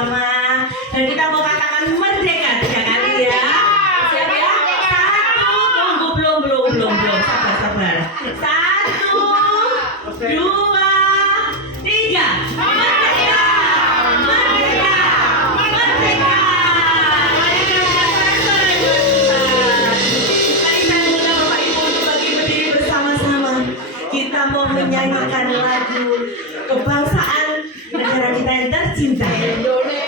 bersama-sama. Dan kita mau katakan merdeka 3 kali ya. Siap ya? 1, tunggu belum. Sabar. 1, 2, 3. Merdeka. Mari kita undang Bapak Ibu untuk berdiri bersama-sama. Kita mau menyanyikan lagu kebangsaan negara kita yang tercinta,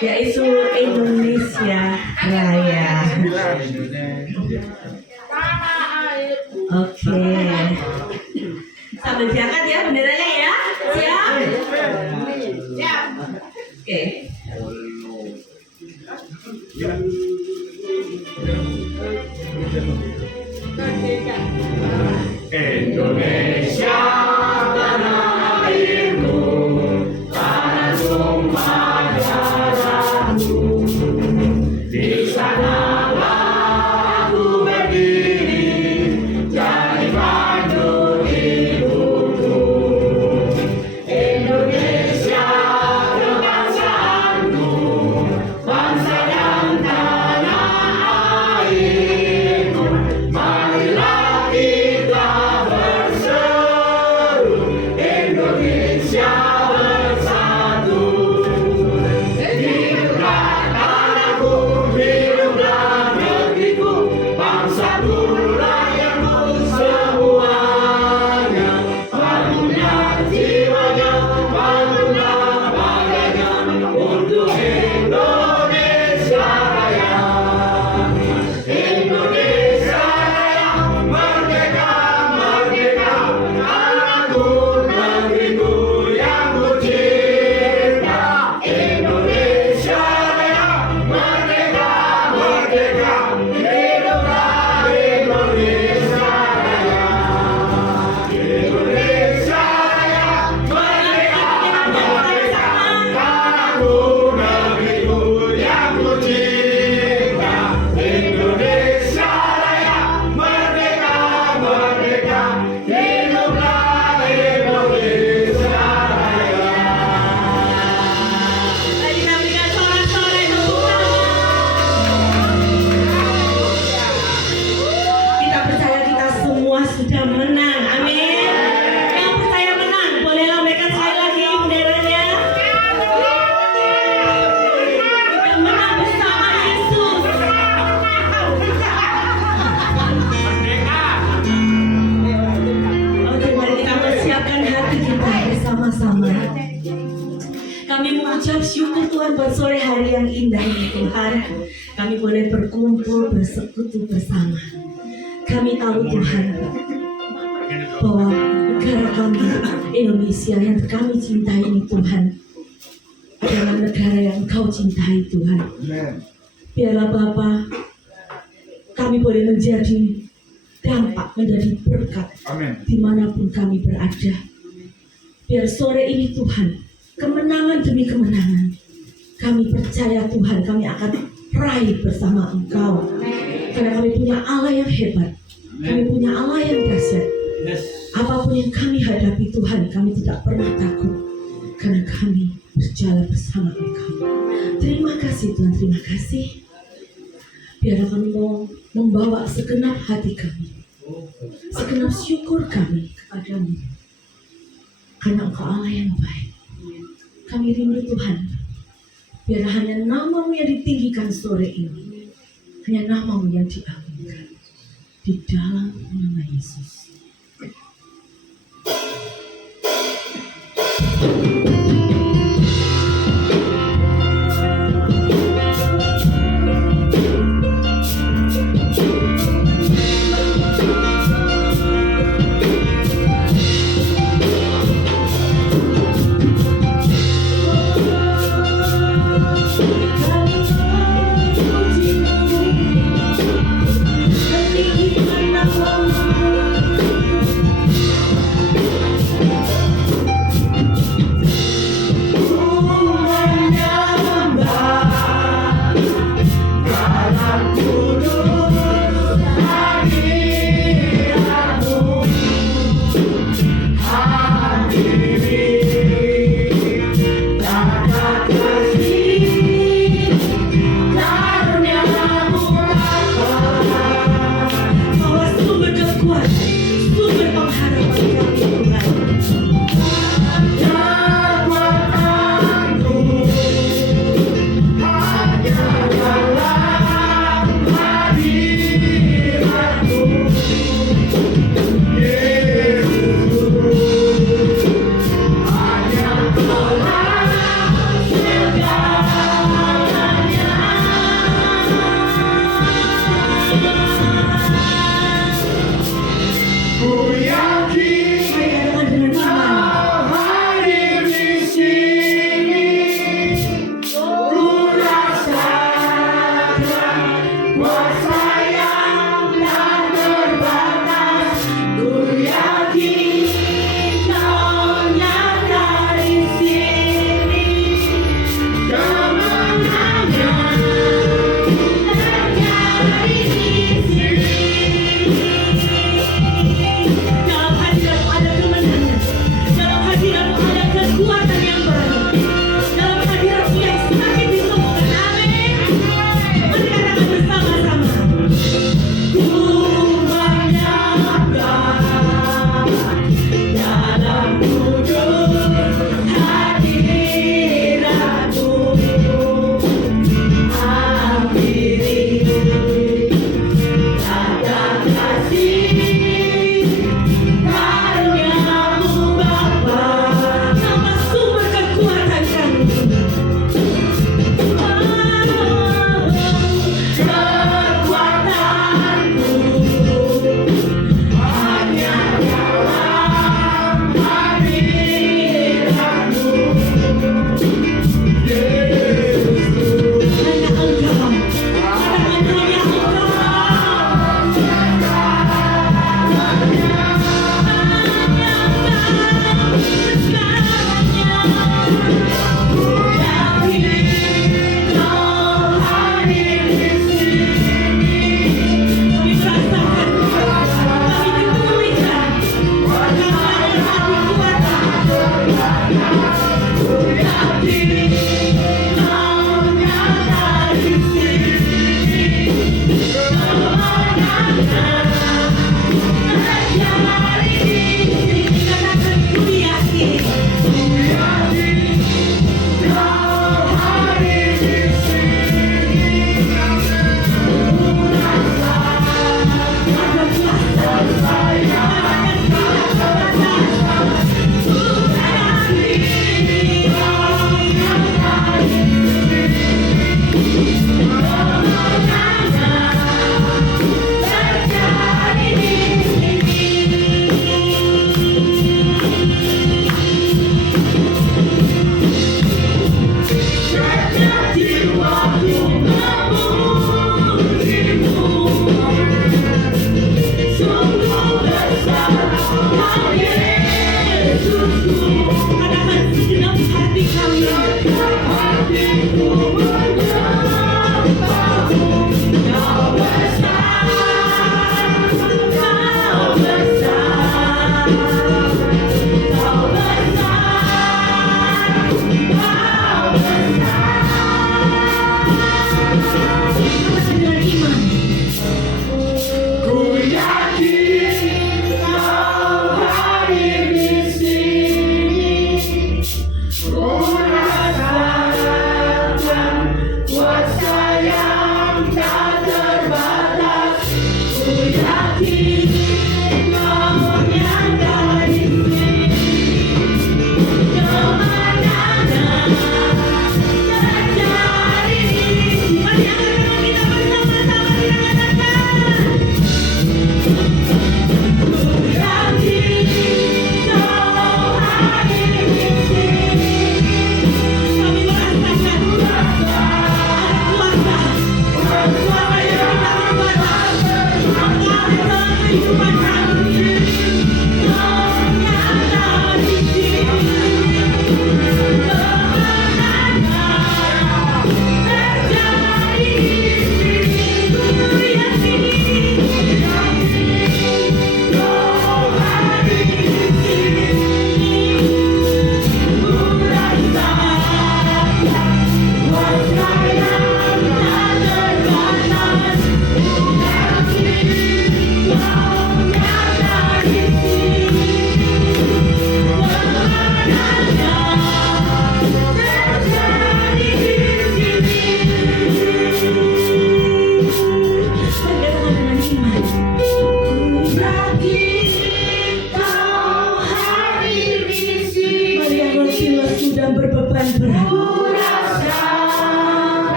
yaitu Indonesia Raya. Oke. Sambil diangkat ya benderanya ya. Siap? Siap. Oke. Indonesia tanah airku, tanah tumpah darahku. Di sanalah aku berdiri, jadi pandu hidupku. Indonesia kebangsaanku, bangsa dan tanah airku. Marilah kita berseru, Indonesia bersatu. Hiduplah tanahku, hiduplah negeriku, bangsaku, rakyatku semuanya. Bangunlah jiwanya, bangunlah badannya untuk Indonesia Raya. Indonesia Raya, merdeka, merdeka, tanahku, negeriku yang kucinta. Indonesia Raya, merdeka, merdeka, hiduplah Indonesia Raya. Indonesia Raya, merdeka, merdeka, tanahku, negeriku yang kucinta. Indonesia Raya, merdeka, merdeka, hiduplah Indonesia Raya. Mari kita berikan sorak-sorai tepuk tangan. Kita percaya kita semua sudah menang. Amin. Yang percaya menang, boleh lambaikan sekali lagi benderanya. Kita menang bersama Yesus. Oke, mari kita persiapkan hati kita bersama-sama. Kami mengucap syukur Tuhan buat sore hari yang indah ini Tuhan. Kami boleh berkumpul, bersekutu bersama. Kami tahu Tuhan bahwa negara kami, Indonesia yang kami cintai ini Tuhan, adalah negara yang Engkau cintai Tuhan. Biarlah Bapa, kami boleh menjadi dampak, menjadi berkat dimanapun kami berada. Biar sore ini Tuhan, kemenangan demi kemenangan, kami percaya Tuhan kami akan raih bersama Engkau. Karena kami punya Allah yang hebat, kami punya Allah yang dahsyat. Apapun yang kami hadapi Tuhan, kami tidak pernah takut, karena kami berjalan bersama Engkau. Terima kasih Tuhan, terima kasih. Biarlah kami mau membawa segenap hati kami, segenap syukur kami kepadamu, karena Engkau Allah yang baik. Kami rindu Tuhan, biar hanya nama-Mu yang ditinggikan sore ini, hanya nama-Mu yang diagungkan, di dalam nama Yesus. Kami memuji-Mu, meninggikan nama-Mu. Dengan iman. Ku yakin kau hadir di sini. Ku rasakan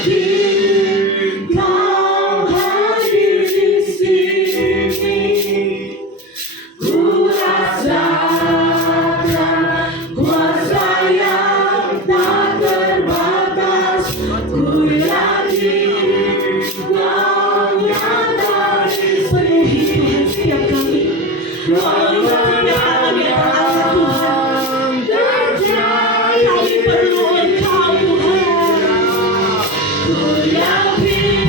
yakin Kau hadir di sini. Ku rasakan kuasa yang tak terbatas. Ku yakin Kau nyata di sini. Penuhi Tuhan setiap kami. Kami bernyata di atas Tuhan. Kami perlu Engkau Tuhan. Ku yakin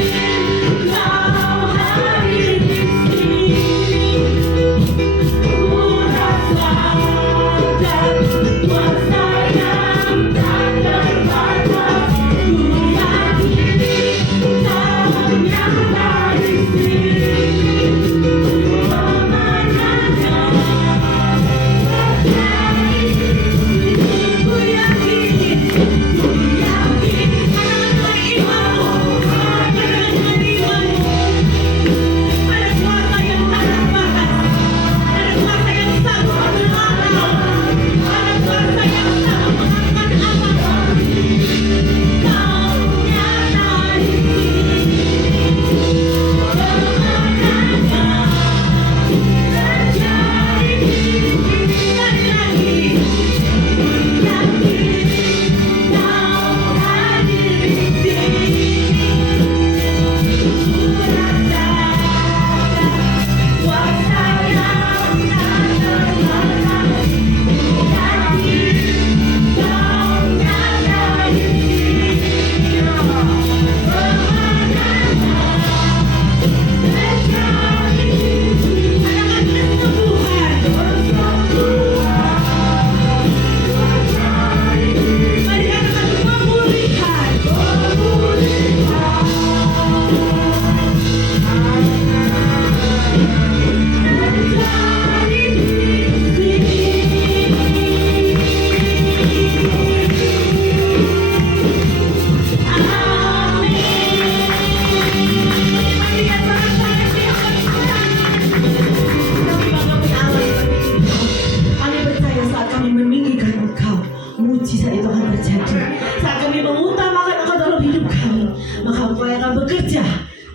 Kau hadir di sini. Ku rasakan kuasa yang tak terbatas. Ku yakin Kau nyata di sini. Ku yakin, ku yakin, anak-anak imanmu, ada kuasa yang tak terbatas, ada kuasa yang sanggup menolong, ada kuasa yang sanggup mengangkat apapun. Kau nyata di sini, kemenangan terjadi sekali lagi. Ku yakin Kau hadir di sini. Ku rasakan kuasa yang tak terbatas. Ku yakin Kau nyata di sini. Kemenangan terjadi. Anak-anak kesembuhan. Mari katakan pemulihan. Terjadi di sini. Amin. Mari kita rasakan siapa Tuhan. Kami bangga punya Allah seperti itu. Kami percaya saat kami meninggikan Engkau, mujizat itu akan terjadi. Saat kami mengutamakan Engkau dalam hidup kami, maka Engkau yang akan bekerja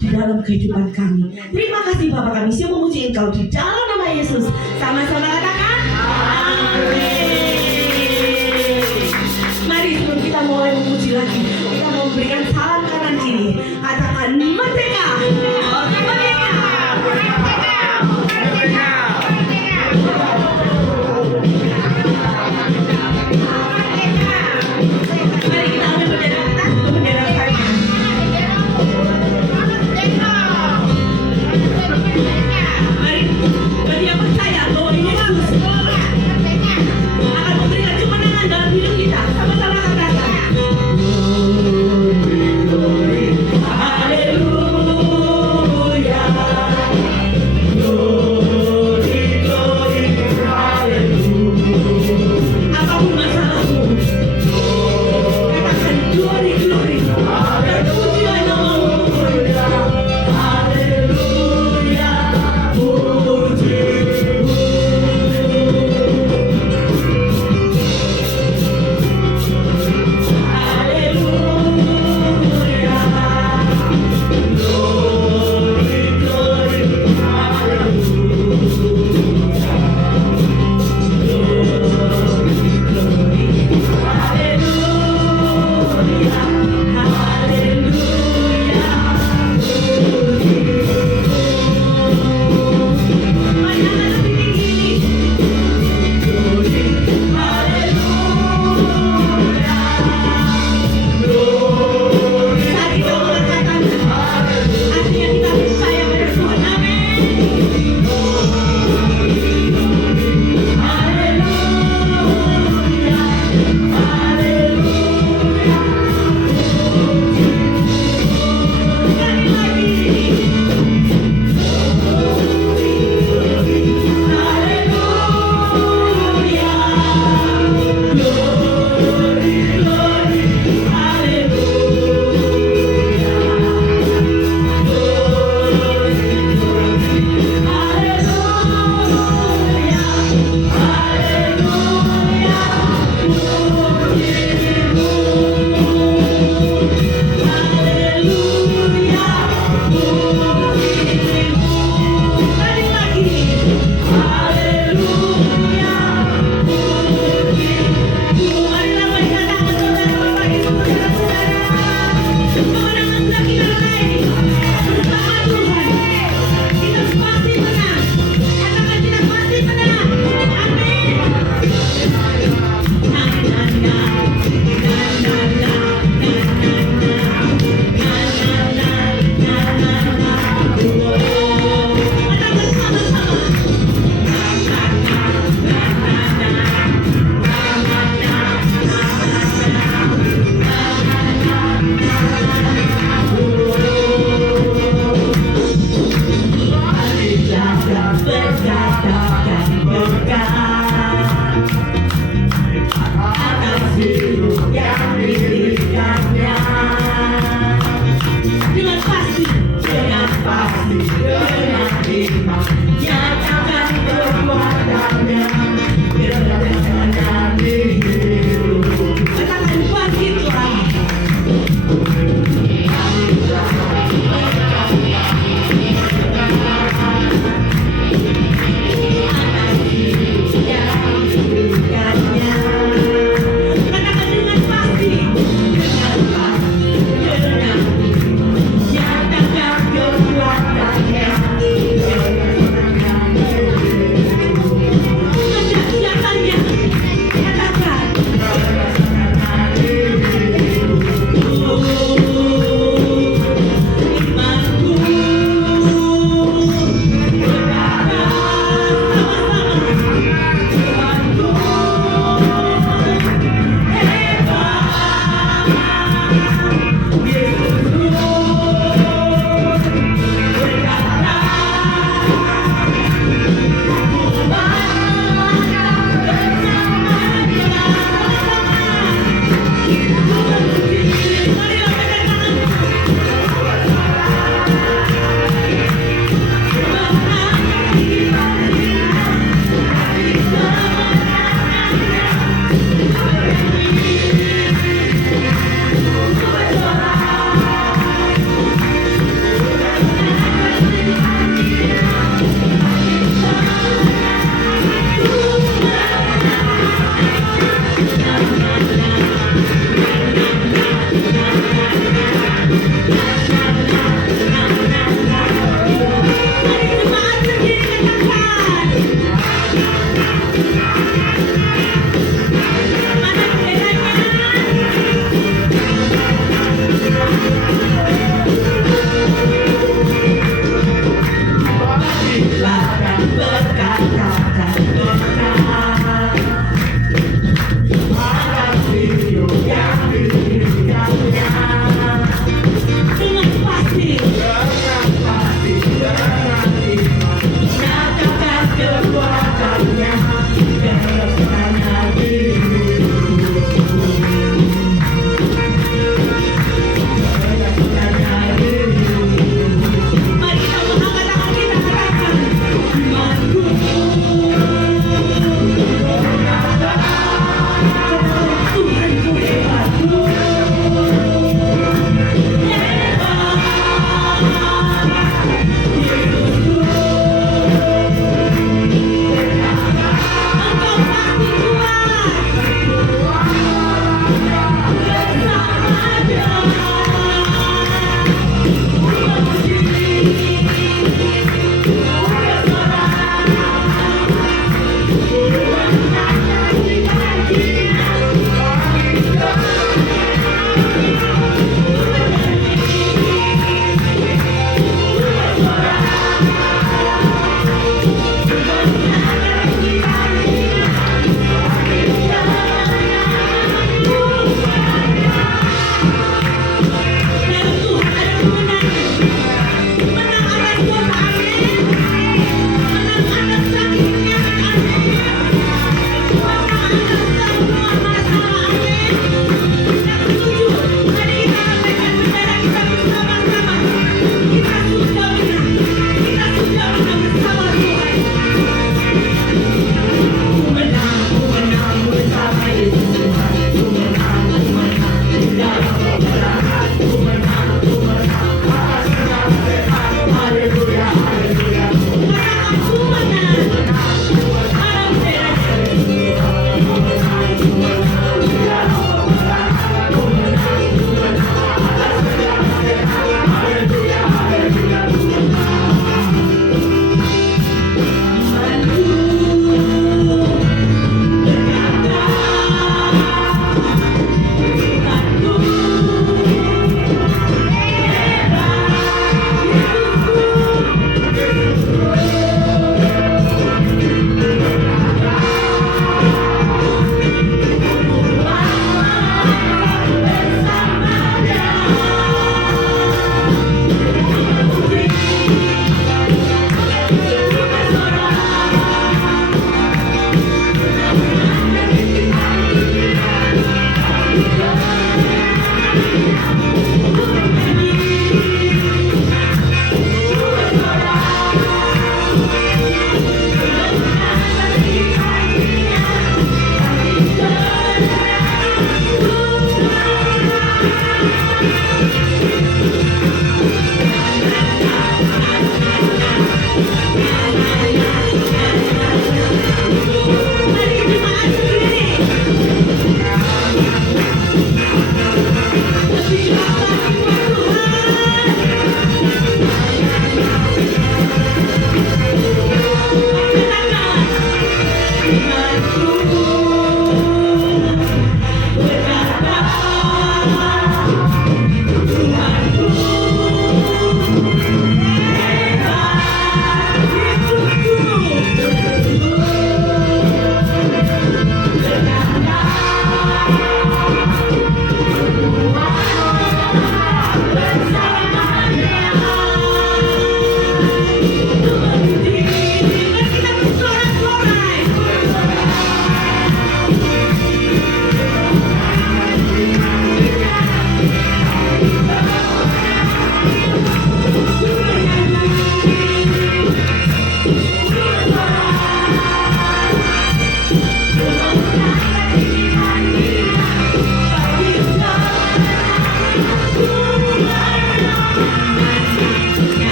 di dalam kehidupan kami. Terima kasih Bapa kami, siap memuji Engkau di dalam nama Yesus. Sama-sama katakan amin. Mari sebelum kita mulai memuji lagi, kita mau memberikan salam kanan kiri. Katakan merdeka, merdeka. Mari kita ambil bendera kita, bendera saya. Mari, bagi yang percaya bahwa Yesus akan memberikan kemenangan dalam hidup kita. Sama-sama katakan.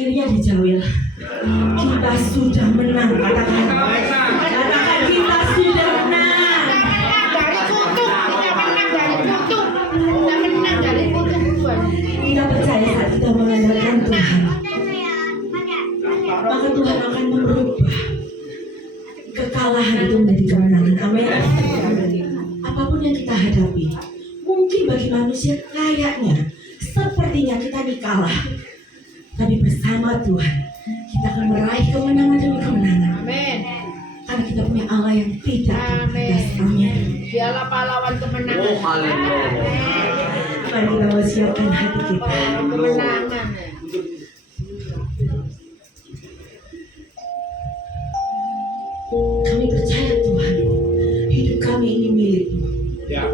akhirnya dijawil. Kita sudah menang, katakan. Katakan kita sudah menang. Dari kutuk, kita menang dari kutuk. Kita menang dari kutuk Tuhan. Kita percaya saat kita mengandalkan Tuhan, maka Tuhan akan merubah kekalahan itu menjadi kemenangan. Amin. Apapun yang kita hadapi, mungkin bagi manusia kayaknya sepertinya kita dikalah, tapi bersama Tuhan kita akan meraih kemenangan demi kemenangan. Amin. Karena kita punya Allah yang tidak terbatas. Amin. Dialah pahlawan kemenangan. Mari kita siapkan hati kita. Kemenangan. Kami percaya Tuhan, hidup kami ini milik-Mu. Ya.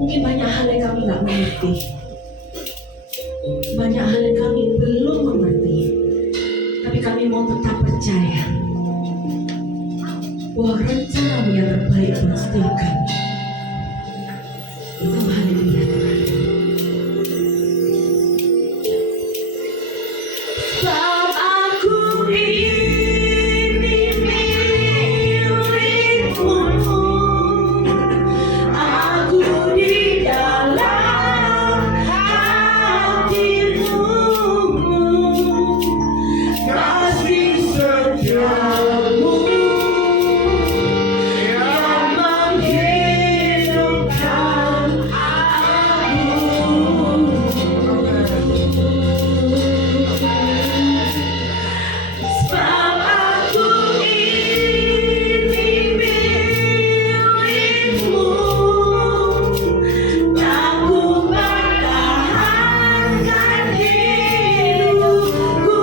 Mungkin banyak hal yang kami nggak mengerti, banyak hal yang kami belum mengerti, tapi kami mau tetap percaya bahwa rencana-Mu yang terbaik buat setiap kami. Oh, haleluya Tuhan. Sebab aku ini milik-Mu, aku di dalam hati-Mu, kasih setiamu yang menghidupkan sebab aku ini milik-Mu, aku pertahankan hidupku,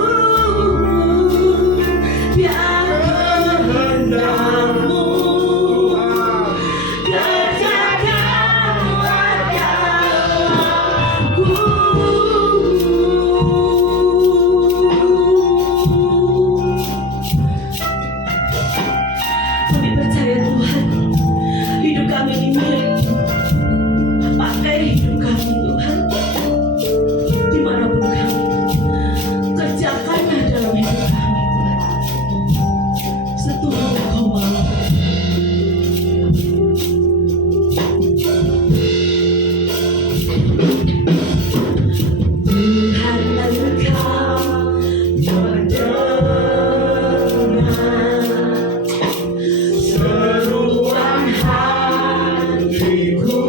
biar kehendak-Mu kerjakan dalamku. Kami percaya Tuhan, hidup kami ini milik-Mu. Pakai hidup kami Tuhan, dimanapun kami, kerjakanlah dalam hidup kami Tuhan, seturut Kau mau. Tuhan Engkau mendengar seruan hatiku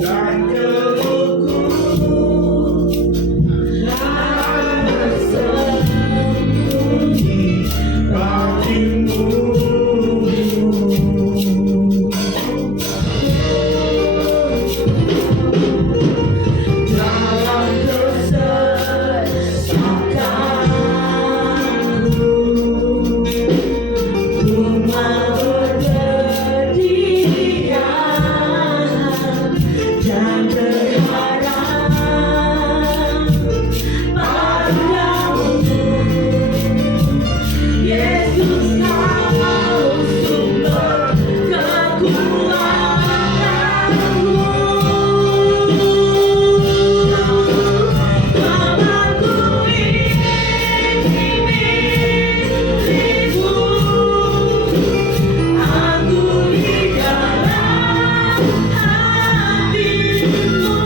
dan keluhku, dalam bersembunyi bagimu. Dalam kesesakanku, ku mau berdiam dan berharap padamu. Yesus, Kau sumber kekuatanku. Mamaku ini milik-Mu, aku di dalam hati-Mu,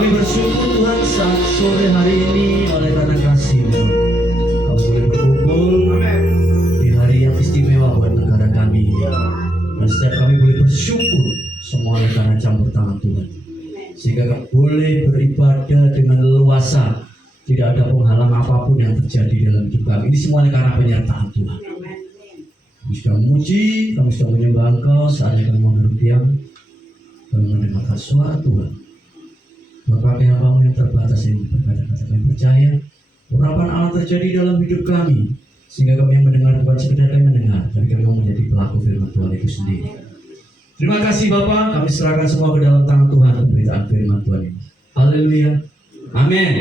Kami bersyukur Tuhan saat sore hari ini oleh karena kasih-Mu kami boleh berkumpul di hari yang istimewa buat negara kami ini. Dan setiap kami boleh bersyukur semua oleh karena campur tangan Tuhan, sehingga kami boleh beribadah dengan leluasa. Tidak ada penghalang apapun yang terjadi dalam hidup kami. Ini semuanya karena penyertaan Tuhan. Kami sudah memuji, kami sudah menyembah Engkau. Saatnya kami mau berdiam dan mendengarkan suara Tuhan. Bapak hamba yang terbatas ini berkata-kata kami percaya urapan Allah terjadi dalam hidup kami, sehingga kami yang mendengar bukan sekedar kami mendengar, tapi kami mau menjadi pelaku firman Tuhan itu sendiri. Terima kasih Bapak, kami serahkan semua ke dalam tangan Tuhan pemberitaan firman Tuhan ini. Haleluya, amin.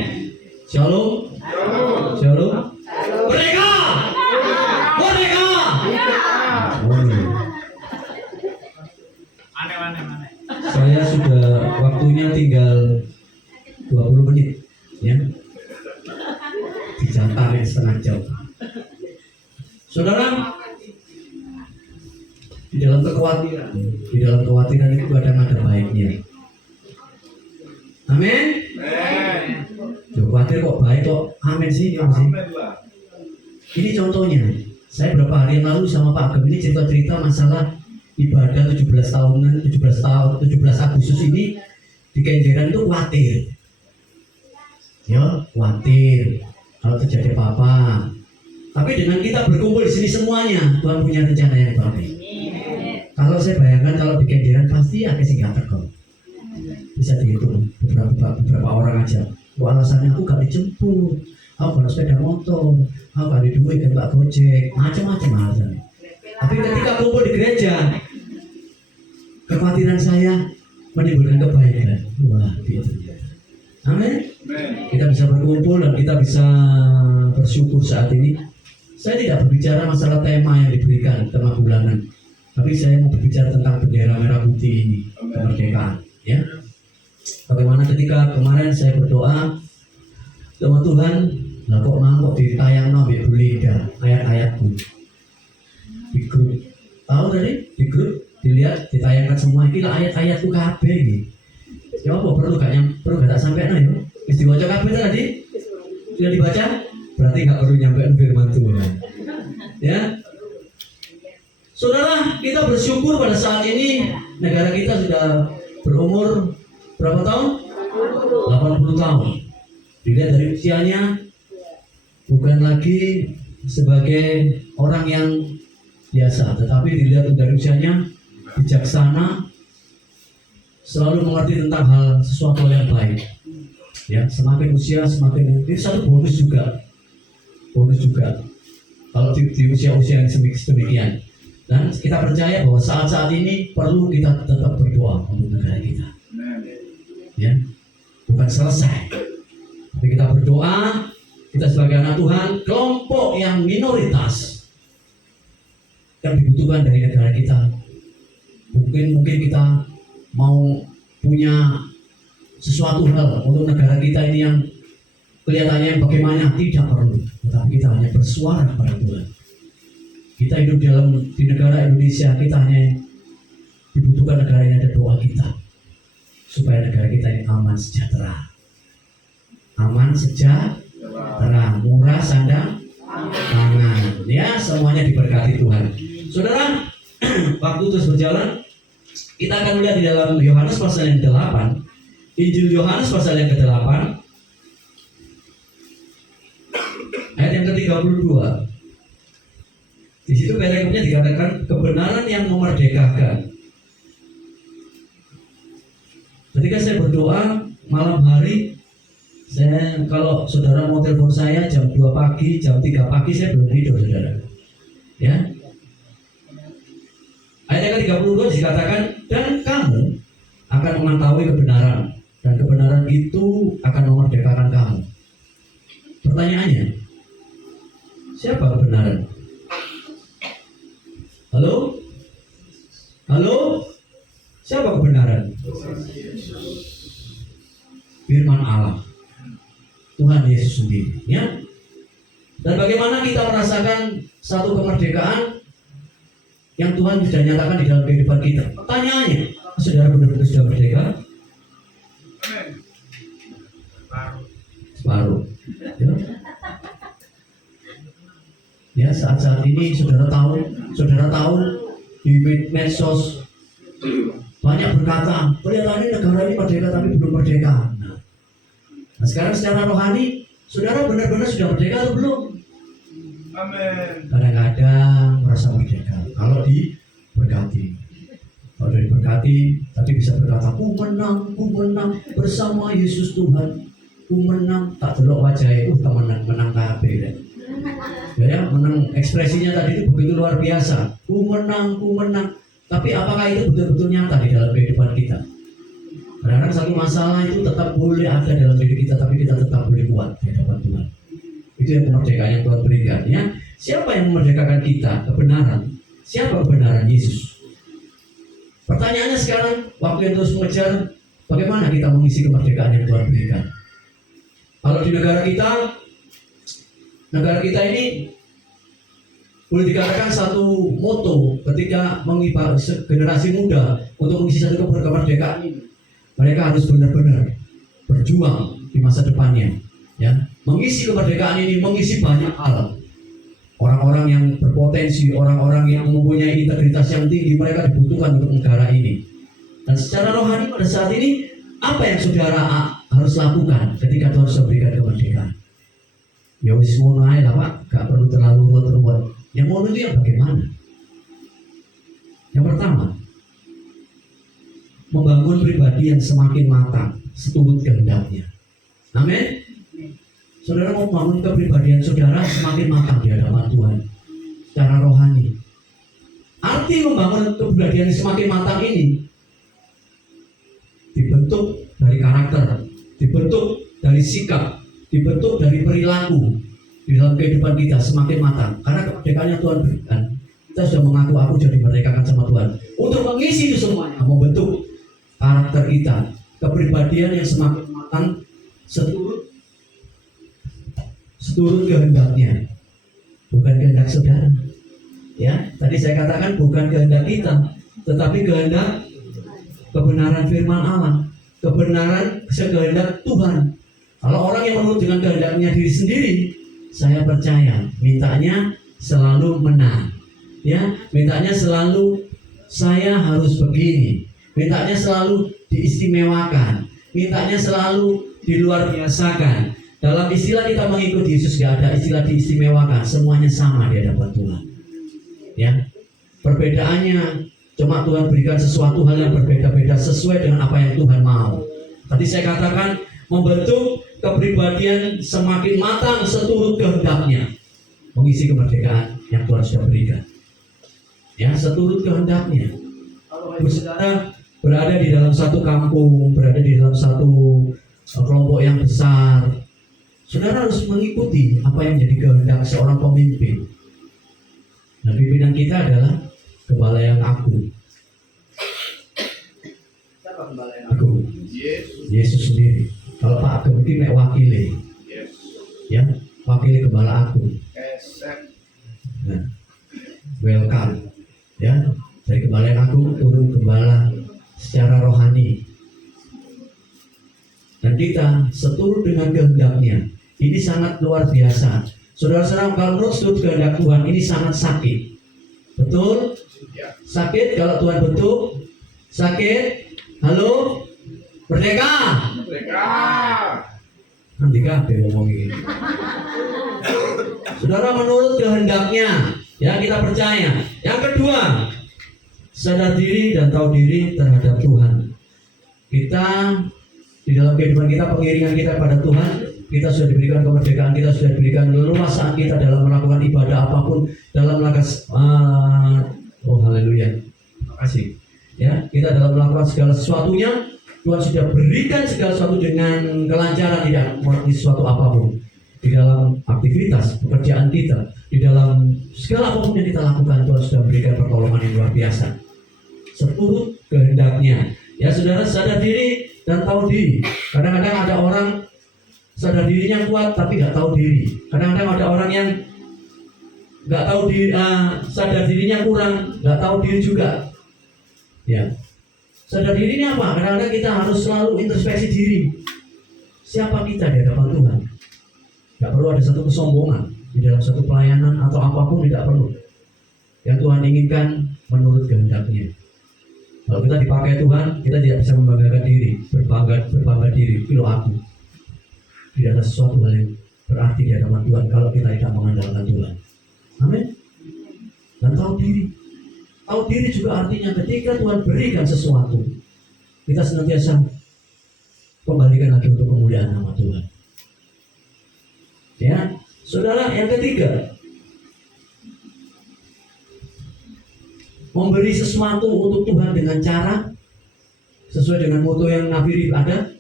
Shalom, shalom, merdeka, merdeka. Saya sudah waktunya tinggal 20 menit, ya. Dijantarin setengah jam. Saudara, di dalam kekhawatiran itu kadang ada baiknya. Amin. Khawatir kok baik kok. Amin sih, ya sih. Ini contohnya. Saya beberapa hari yang lalu sama Pak Agam ini cerita masalah ibadah 17 Agustus ini di Kenjeran itu khawatir. Ya, khawatir kalau terjadi apa-apa. Tapi dengan kita berkumpul di sini semuanya, Tuhan punya rencana yang baik. Kalau saya bayangkan kalau di Kenjeran pasti ada sih nggak terkau. Bisa dihitung beberapa orang aja. Wah, alasannya aku gak dijemput, aku gak sepeda motor, aku gak ada duit kan Pak Gojek, macam-macam alasannya. Tapi ketika kumpul di gereja, kekhawatiran saya menimbulkan kebaikan. Wah, gitu. Amin. Kita bisa berkumpul dan kita bisa bersyukur saat ini. Saya tidak berbicara masalah tema yang diberikan, tema bulanan, tapi saya mau berbicara tentang bendera merah putih ini, kemerdekaan. Ya. Bagaimana ketika kemarin saya berdoa sama Tuhan, lah kok ditayang nabi Belinda ayat-ayatku di grup, tahu tadi di grup dilihat ditayangkan semua ini lah ayat-ayatku kabeh ini. Ya apa perlu gak tak sampai ya? Dibaca kabeh tadi sudah dibaca, berarti gak perlu nyampein firman Tuhan. Ya, saudara, kita bersyukur pada saat ini negara kita sudah berumur berapa tahun? 80 tahun. Dilihat dari usianya, bukan lagi sebagai orang yang biasa, tetapi dilihat dari usianya bijaksana, selalu mengerti tentang hal sesuatu yang baik. Ya, semakin usia semakin ini satu bonus juga. Kalau di usia-usia yang sedemikian. Dan kita percaya bahwa saat-saat ini perlu kita tetap berdoa untuk negara kita. Ya, bukan selesai, tapi kita berdoa. Kita sebagai anak Tuhan, kelompok yang minoritas yang dibutuhkan dari negara kita. Mungkin kita mau punya sesuatu hal untuk negara kita ini yang kelihatannya bagaimana, tidak perlu, tetapi kita hanya bersuara pada Tuhan. Kita hidup di negara Indonesia, kita hanya dibutuhkan negara ini ada doa kita, supaya negara kita ini aman sejahtera, murah sandang pangan. Ya, semuanya diberkati Tuhan. Saudara, waktu terus berjalan, kita akan melihat di dalam Yohanes pasal yang 8, Injil Yohanes pasal yang ke-8, ayat yang ke-32. Di situ perikopnya dikatakan kebenaran yang memerdekakan. Ketika saya berdoa malam hari, kalau saudara mau telepon saya jam 2 pagi, jam 3 pagi saya belum tidur, saudara. Ya. Ayat yang ke-32 dikatakan, dan kamu akan mengetahui kebenaran, dan kebenaran itu akan memerdekakan kamu. Pertanyaannya, siapa kebenaran? Halo? Siapa kebenaran? Firman Allah, Tuhan Yesus sendiri, ya. Dan bagaimana kita merasakan satu kemerdekaan yang Tuhan sudah nyatakan di dalam kehidupan kita? Pertanyaannya, saudara benar-benar sudah merdeka? saat-saat ini saudara tahu di medsos banyak berkata, kelihatannya negara ini merdeka tapi belum merdeka. Nah, sekarang secara rohani, saudara benar-benar sudah merdeka atau belum? Amin. Kadang-kadang merasa merdeka kalau diberkati. Kalau diberkati, tapi bisa berkata, ku menang bersama Yesus Tuhan. Ku menang, tak delok wajahnya, menang kabeh. Ya, menang ekspresinya tadi itu begitu luar biasa. Ku menang. Tapi apakah itu betul-betul nyata di dalam kehidupan kita? Kadang-kadang satu masalah itu tetap boleh ada dalam diri kita, tapi kita tetap boleh kuat di hadapan Tuhan. Itu yang kemerdekaan yang Tuhan berikan. Ya, siapa yang memerdekakan kita? Kebenaran. Siapa kebenaran? Yesus. Pertanyaannya sekarang, waktu yang terus mengejar, bagaimana kita mengisi kemerdekaan yang Tuhan berikan? Kalau di negara kita ini boleh dikatakan satu moto ketika mengibah generasi muda untuk mengisi satu kemerdekaan ini. Mereka harus benar-benar berjuang di masa depannya, ya, mengisi kemerdekaan ini, mengisi banyak hal. Orang-orang yang berpotensi, orang-orang yang mempunyai integritas yang tinggi, mereka dibutuhkan untuk negara ini. Dan secara rohani pada saat ini, apa yang saudara harus lakukan ketika Tuhan sudah berikan kemerdekaan? Ya wis ngono ae lah Pak, gak perlu terlalu ruwet-ruwet. Yang ngono itu yang bagaimana? Yang pertama, membangun pribadi yang semakin matang seturut kehendaknya. Amin. Saudara mau membangun kepribadian saudara semakin matang di hadapan Tuhan secara rohani. Arti membangun kepribadian yang semakin matang ini dibentuk dari karakter, dibentuk dari sikap, dibentuk dari perilaku di dalam kehidupan kita semakin matang. Karena kemerdekaan yang Tuhan berikan, kita sudah mengaku aku jadi merdekakan sama Tuhan. Untuk mengisi itu semuanya, membentuk karakter kita, kepribadian yang semakin matang seturut kehendaknya, bukan kehendak saudara. Ya, tadi saya katakan bukan kehendak kita, tetapi kehendak kebenaran firman Allah, kebenaran kehendak Tuhan. Kalau orang yang menurut dengan kehendaknya diri sendiri, saya percaya mintanya selalu menang. Ya, mintanya selalu saya harus begini, mintanya selalu diistimewakan, mintanya selalu diluar biasakan. Dalam istilah kita mengikuti Yesus gak ada istilah diistimewakan, semuanya sama di hadapan Tuhan. Ya, perbedaannya cuma Tuhan berikan sesuatu hal yang berbeda-beda sesuai dengan apa yang Tuhan mau. Tadi saya katakan membentuk kepribadian semakin matang seturut kehendaknya, mengisi kemerdekaan yang Tuhan sudah berikan. Ya, seturut kehendaknya. Kalau saudara berada di dalam satu kampung, berada di dalam satu kelompok yang besar, saudara harus mengikuti apa yang menjadi kehendak seorang pemimpin. Nah, pimpinan kita adalah gembala yang aku. Siapa gembala yang aku? Yesus sendiri. Kalau Pak Ageng ini nek wakili, ya, wakili gembala aku. Nah, welcome, ya, dari gembala yang aku turun gembala secara rohani. Dan kita seturut dengan kehendaknya. Ini sangat luar biasa. Saudara-saudara, kalau menurut sudut kehendak Tuhan ini sangat sakit. Betul? Sakit kalau Tuhan bentuk. Sakit. Halo? Merdeka? Merdeka. Nanti kabeh ngomong ini. Saudara, menurut kehendaknya, ya, kita percaya. Yang kedua, sadar diri dan tahu diri terhadap Tuhan. Kita di dalam kehidupan kita, pengiringan kita pada Tuhan, kita sudah diberikan kemerdekaan, kita sudah diberikan leluasaan kita dalam melakukan ibadah apapun, dalam melakukan oh haleluya, terima kasih. Ya, kita dalam melakukan segala sesuatunya, Tuhan sudah berikan segala sesuatu dengan kelancaran, tidak mengalami sesuatu apapun di dalam aktivitas pekerjaan kita, di dalam segala apapun yang kita lakukan, Tuhan sudah berikan pertolongan yang luar biasa, seturut kehendaknya. Ya, saudara, sadar diri dan tahu diri. Kadang-kadang ada orang sadar dirinya kuat tapi nggak tahu diri. Kadang-kadang ada orang yang nggak tahu diri, sadar dirinya kurang, nggak tahu diri juga. Ya, sadar diri ini apa? Kadang-kadang kita harus selalu introspeksi diri. Siapa kita di hadapan Tuhan? Nggak perlu ada satu kesombongan. di dalam satu pelayanan atau apapun tidak perlu. Yang Tuhan inginkan menurut kehendak-Nya. Kalau kita dipakai Tuhan, kita tidak bisa membanggakan diri, berbangga diri, itu aku. Tidak ada sesuatu hal yang berarti di hadapan Tuhan kalau kita tidak mengandalkan Tuhan. Amin. Dan tahu diri. Tahu diri juga artinya ketika Tuhan berikan sesuatu, kita senantiasa kembalikan lagi untuk kemuliaan nama Tuhan. Ya, saudara, yang ketiga, memberi sesuatu untuk Tuhan dengan cara sesuai dengan moto yang Nafiri ada: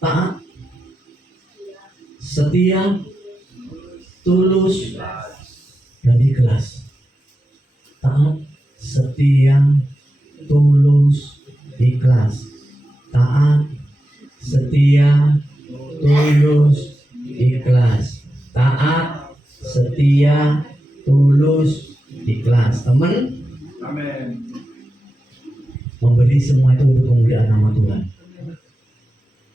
taat, setia, tulus, dan ikhlas. Taat, setia, tulus, ikhlas. Taat, setia, tulus, ikhlas. Taat, setia, tulus, ikhlas. Teman, Amin. memberi semua itu untuk kemuliaan nama Tuhan.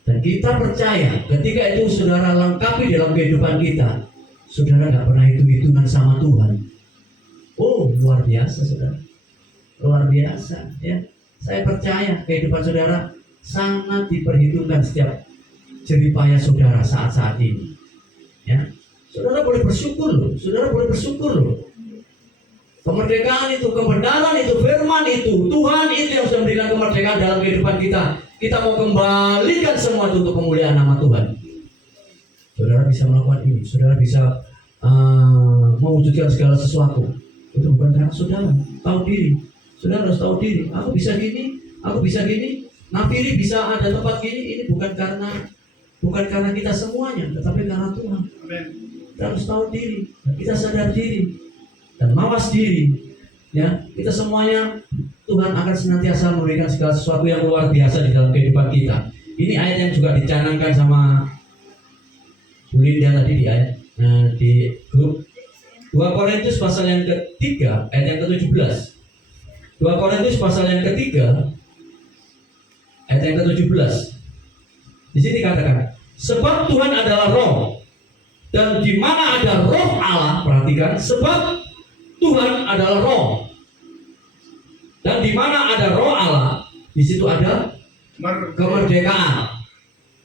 Dan kita percaya ketika itu saudara lengkapi dalam kehidupan kita, saudara nggak pernah hitung-hitungan sama Tuhan. Oh, luar biasa saudara, luar biasa ya. Saya percaya kehidupan saudara sangat diperhitungkan setiap jeripaya saudara saat-saat ini. Ya, saudara boleh bersyukur loh, saudara boleh bersyukur loh. Kemerdekaan itu, kebenaran itu, firman itu, Tuhan itu yang sudah memberikan kemerdekaan dalam kehidupan kita. Kita mau kembalikan semua itu untuk kemuliaan nama Tuhan. Saudara bisa melakukan ini, saudara bisa mewujudkan segala sesuatu. Itu bukan karena saudara tahu diri. Saudara harus tahu diri. Aku bisa gini, aku bisa gini. Nafiri bisa ada tempat gini. Ini bukan karena kita semuanya, tetapi karena Tuhan. Amin. Kita harus tahu diri, kita sadar diri dan mawas diri. Ya, kita semuanya Tuhan akan senantiasa memberikan segala sesuatu yang luar biasa di dalam kehidupan kita. Ini ayat yang juga dicanangkan sama Bu Linda tadi di ayat di grup 2 Korintus pasal yang ketiga ayat yang ke-17. 2 Korintus pasal yang ketiga ayat yang ke-17. Di sini katakan, sebab Tuhan adalah roh, dan di mana ada roh Allah, perhatikan, sebab Tuhan adalah roh, dan di mana ada roh Allah, di situ ada kemerdekaan.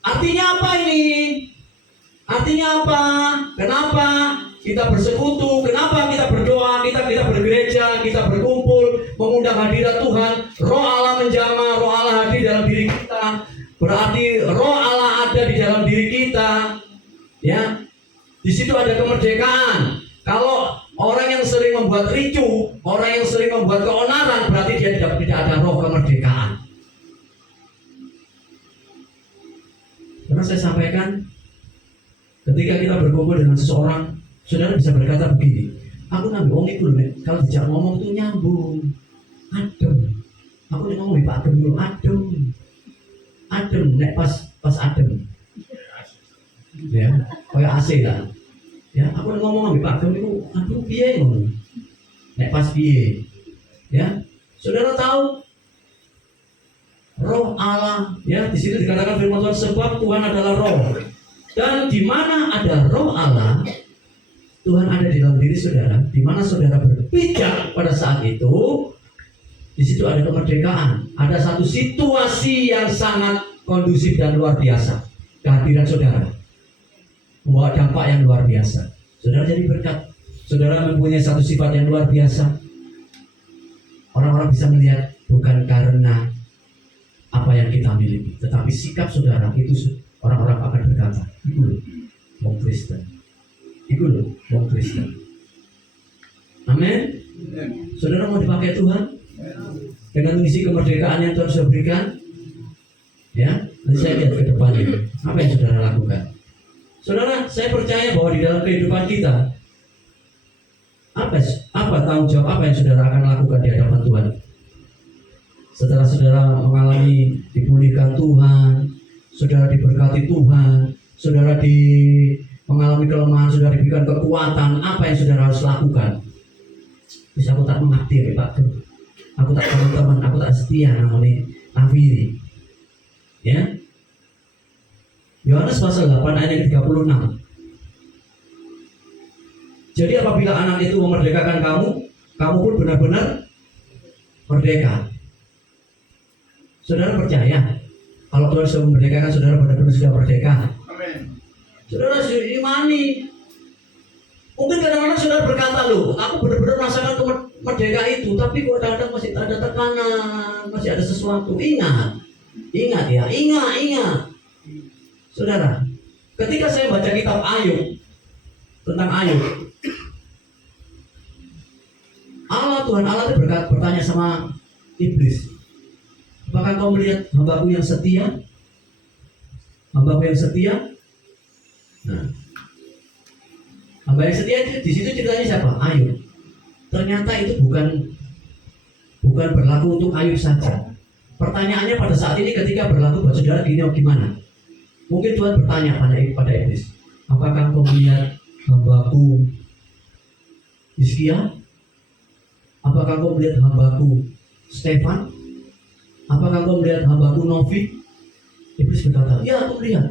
Artinya apa ini? Artinya apa? Kenapa kita bersekutu? Kenapa kita berdoa? Kita bergereja, kita berkumpul, mengundang hadirat Tuhan. Roh Allah menjamah, roh Allah hadir dalam diri kita. Berarti roh Allah ada di dalam diri kita. Ya, di situ ada kemerdekaan. Kalau orang yang sering membuat ricuh, orang yang sering membuat keonaran, berarti dia tidak ada roh kemerdekaan. Karena saya sampaikan, ketika kita berkumpul dengan seseorang, saudara bisa berkata begini, aku nabi wong itu loh, kalau dijak ngomong itu nyambung, adem. Aku nih ngomong di Pak Adem dulu, adem, nek pas adem, ya, kayak AC lah. Ya, aku nih ngomong di Pak Adem itu, aduh piye ngomong, nek pas piye, ya, saudara tahu. Roh Allah, ya, di situ dikatakan firman Tuhan, sebab Tuhan adalah roh. Dan di mana ada roh Allah, Tuhan ada di dalam diri saudara. Di mana saudara berpijak pada saat itu, di situ ada kemerdekaan. Ada satu situasi yang sangat kondusif dan luar biasa. Kehadiran saudara membawa dampak yang luar biasa. Saudara jadi berkat. Saudara mempunyai satu sifat yang luar biasa. Orang-orang bisa melihat bukan karena apa yang kita miliki, tetapi sikap saudara itu orang-orang akan berkata, itu loh, wong Kristen. Itu loh, wong Kristen. Amin. Saudara mau dipakai Tuhan dengan mengisi kemerdekaan yang Tuhan sudah berikan. Ya, nanti saya lihat ke depannya apa yang saudara lakukan. Saudara, saya percaya bahwa di dalam kehidupan kita apa tanggung jawab apa yang saudara akan lakukan di hadapan Tuhan. Setelah saudara mengalami dipulihkan Tuhan, saudara diberkati Tuhan, saudara mengalami kelemahan, saudara diberikan kekuatan, apa yang saudara harus lakukan? Bisa aku tak mengabdi ya Pak, aku tak teman-teman, aku tak setia namanya Nafiri. Ya, Yohanes pasal 8 ayat 36. Jadi apabila anak itu memerdekakan kamu, kamu pun benar-benar merdeka. Saudara percaya kalau Tuhan sudah memerdekakan saudara, benar-benar sudah merdeka. Amin. Saudara sudah imani. Mungkin kadang-kadang saudara berkata, loh, aku benar-benar merasakan merdeka itu, tapi kok kadang-kadang masih ada tekanan, masih ada sesuatu. Ingat ya, ingat. Saudara, ketika saya baca kitab Ayub, tentang Ayub, Tuhan Allah itu bertanya sama iblis, apakah kau melihat hambaku yang setia? Hambaku yang setia? Nah, hamba yang setia itu di situ ceritanya siapa? Ayub. Ternyata itu bukan berlaku untuk Ayub saja. Pertanyaannya pada saat ini ketika berlaku buat saudara gini, gimana? Mungkin Tuhan bertanya pada iblis, apakah kau melihat hambaku Hizkia? Apakah kau melihat hambaku Stefan? Apakah kau melihat hambaku Novi? Iblis berkata, ya aku melihat.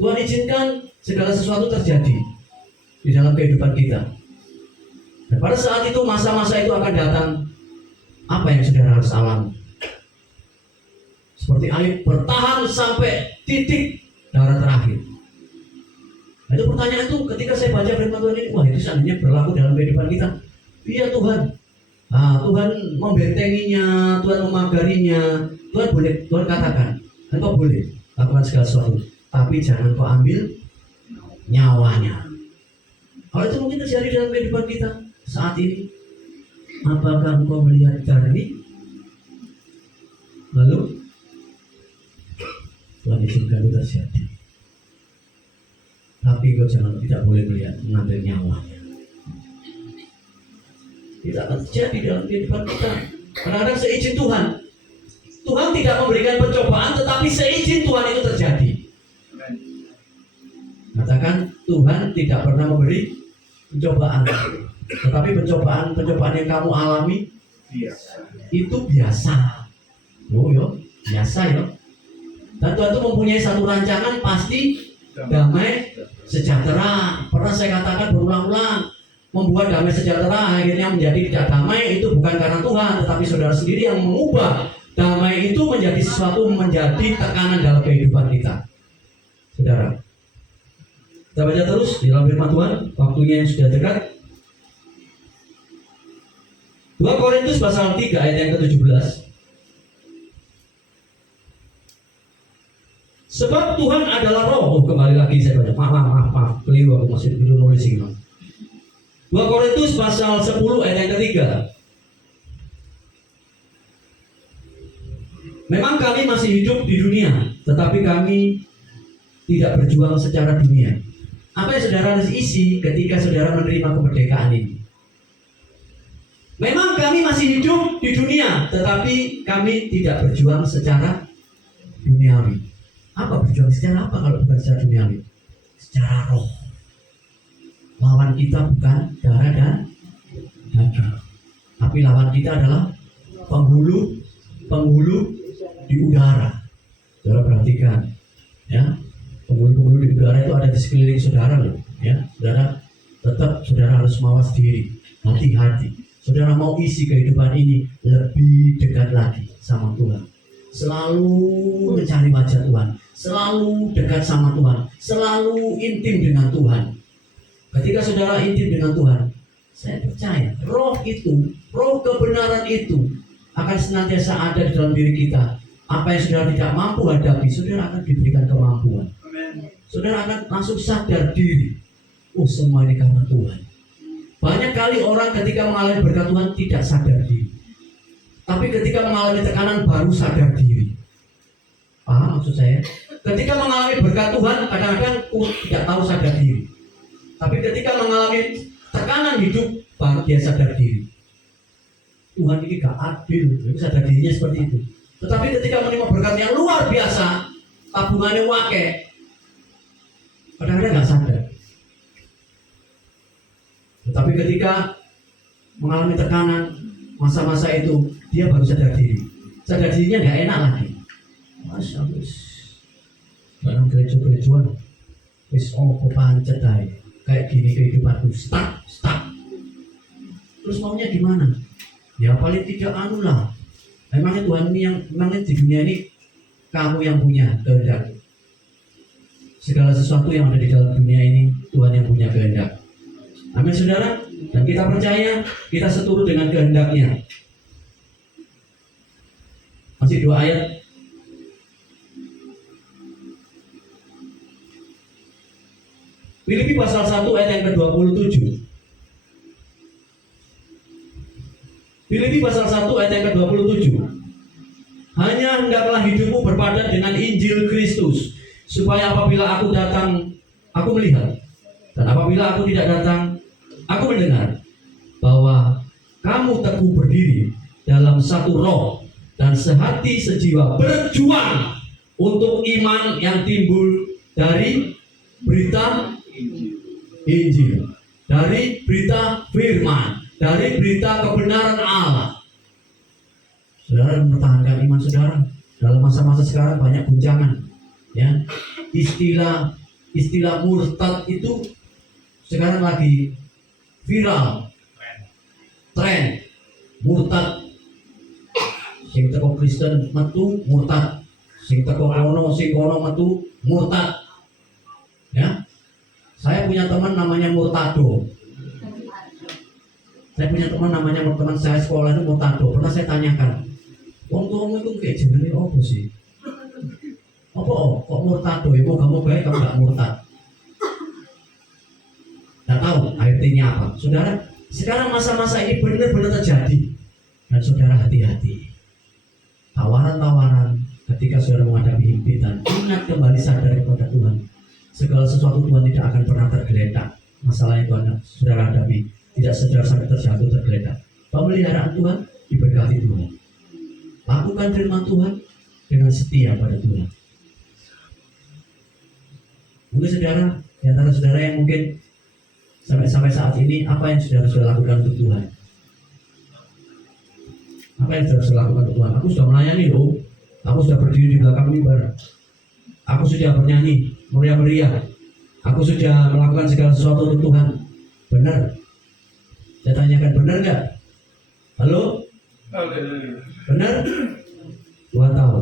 Tuhan izinkan segala sesuatu terjadi di dalam kehidupan kita. Dan pada saat itu, masa-masa itu akan datang. Apa yang saudara harus alami? Seperti Ayub bertahan sampai titik darah terakhir. Nah, itu pertanyaan itu ketika saya baca firman Tuhan ini, wah itu seandainya berlaku dalam kehidupan kita. Iya Tuhan. Nah, Tuhan membentenginya, Tuhan memagarinya. Tuhan katakan, engkau boleh lakukan segala sesuatu, tapi jangan kau ambil nyawanya. Kalau itu mungkin terjadi dalam kehidupan kita saat ini. Apakah engkau melihat Karni? Lalu Tuhan izinkan itu terjadi. Tapi kau tidak boleh melihat mengambil nyawanya. Tidak akan terjadi dalam kehidupan kita. Kadang-kadang seizin Tuhan. Tuhan tidak memberikan pencobaan, tetapi seizin Tuhan itu terjadi. Katakan Tuhan tidak pernah memberi pencobaan, tetapi pencobaan yang kamu alami itu biasa. Oh yo, biasa yo. Dan Tuhan itu mempunyai satu rancangan pasti damai sejahtera. Pernah saya katakan berulang-ulang, membuat damai sejahtera akhirnya menjadi tidak damai itu bukan karena Tuhan, tetapi saudara sendiri yang mengubah damai itu menjadi sesuatu, menjadi tekanan dalam kehidupan kita. Saudara, kita baca terus di dalam firman Tuhan, waktunya yang sudah dekat. 2 Korintus pasal 3 ayat yang ke-17. Sebab Tuhan adalah roh. Kembali lagi saya baca. Maaf, keliru aku masih belum nulis ini. 2 Korintus pasal 10 ayat yang ke-3. Memang kami masih hidup di dunia, tetapi kami tidak berjuang secara dunia. Apa yang saudara harus isi ketika saudara menerima kemerdekaan ini? Memang kami masih hidup di dunia, tetapi kami tidak berjuang secara duniawi. Apa berjuang secara apa kalau bukan secara duniawi? Secara roh. Lawan kita bukan darah dan daging, tapi lawan kita adalah penghulu di udara. Saudara perhatikan, ya, penghulu di udara itu ada di sekeliling saudara loh, ya. Saudara tetap saudara harus mawas diri, hati-hati. Saudara mau isi kehidupan ini lebih dekat lagi sama Tuhan. Selalu mencari wajah Tuhan, selalu dekat sama Tuhan, selalu intim dengan Tuhan. Ketika saudara intim dengan Tuhan, saya percaya roh itu, roh kebenaran itu akan senantiasa ada di dalam diri kita. Apa yang saudara tidak mampu hadapi, saudara akan diberikan kemampuan. Saudara akan langsung sadar diri. Oh, semua ini karena Tuhan. Banyak kali orang ketika mengalami berkat Tuhan tidak sadar diri, tapi ketika mengalami tekanan baru sadar diri. Paham maksud saya? Ketika mengalami berkat Tuhan kadang-kadang tidak tahu sadar diri, tapi ketika mengalami tekanan hidup baru dia sadar diri. Tuhan ini gak adil, jadi sadar dirinya seperti itu. Tetapi ketika menerima berkat yang luar biasa, tabungannya wake, kadang-kadang gak sadar. Tetapi ketika mengalami tekanan masa-masa itu, dia baru sadar diri. Sadar dirinya gak enak lagi. Masya Allah, dalam gereja-gerejuan wis opo pancet ae. Kayak gini kehidupanku, stuck. Terus maunya gimana? Ya paling tidak anu lah. Emangnya Tuhan ini yang emangnya di dunia ini kamu yang punya kehendak. Segala sesuatu yang ada di dalam dunia ini Tuhan yang punya kehendak. Amin saudara. Dan kita percaya kita seturut dengan kehendaknya. Masih 2 ayat. Filipi pasal 1 ayat yang ke-27. Filipi pasal 1 ayat yang ke-27. Hanya hendaklah hidupmu berpadan dengan Injil Kristus, supaya apabila aku datang, aku melihat, dan apabila aku tidak datang, aku mendengar bahwa kamu teguh berdiri dalam satu roh dan sehati sejiwa berjuang untuk iman yang timbul dari berita Injil, dari berita firman, dari berita kebenaran Allah. Saudara mempertahankan iman saudara. Dalam masa-masa sekarang banyak guncangan, ya. Istilah murtad itu sekarang lagi viral, tren. Murtad, sing teko Kristen metu murtad, sing teko kono metu murtad. Ya, saya punya teman namanya Murtado. Teman saya sekolah itu Murtado. Pernah saya tanyakan, wong tuamu itu kayak jenenge apa sih? Apa kok Murtado? Ya moga-moga kamu gak murtad. Gak tahu artinya apa. Saudara, sekarang masa-masa ini benar-benar terjadi. Dan saudara hati-hati. Tawaran-tawaran ketika saudara menghadapi himpitan, ingat kembali sadar kepada Tuhan. Segala sesuatu Tuhan tidak akan pernah tergeletak. Masalah yang Tuhan saudara hadapi tidak saudara sampai terjatuh tergeletak. Pemeliharaan Tuhan diberkati Tuhan. Lakukan firman Tuhan dengan setia pada Tuhan. Mungkin saudara, di antara saudara yang mungkin sampai saat ini, apa yang saudara sudah lakukan untuk Tuhan? Apa yang saudara sudah lakukan untuk Tuhan? Aku sudah melayani loh. Aku sudah berdiri di belakang mimbar. Aku sudah bernyanyi meriah-meriah. Aku sudah melakukan segala sesuatu untuk Tuhan. Benar? Saya tanyakan, benar nggak? Halo? Benar? Tuhan tahu.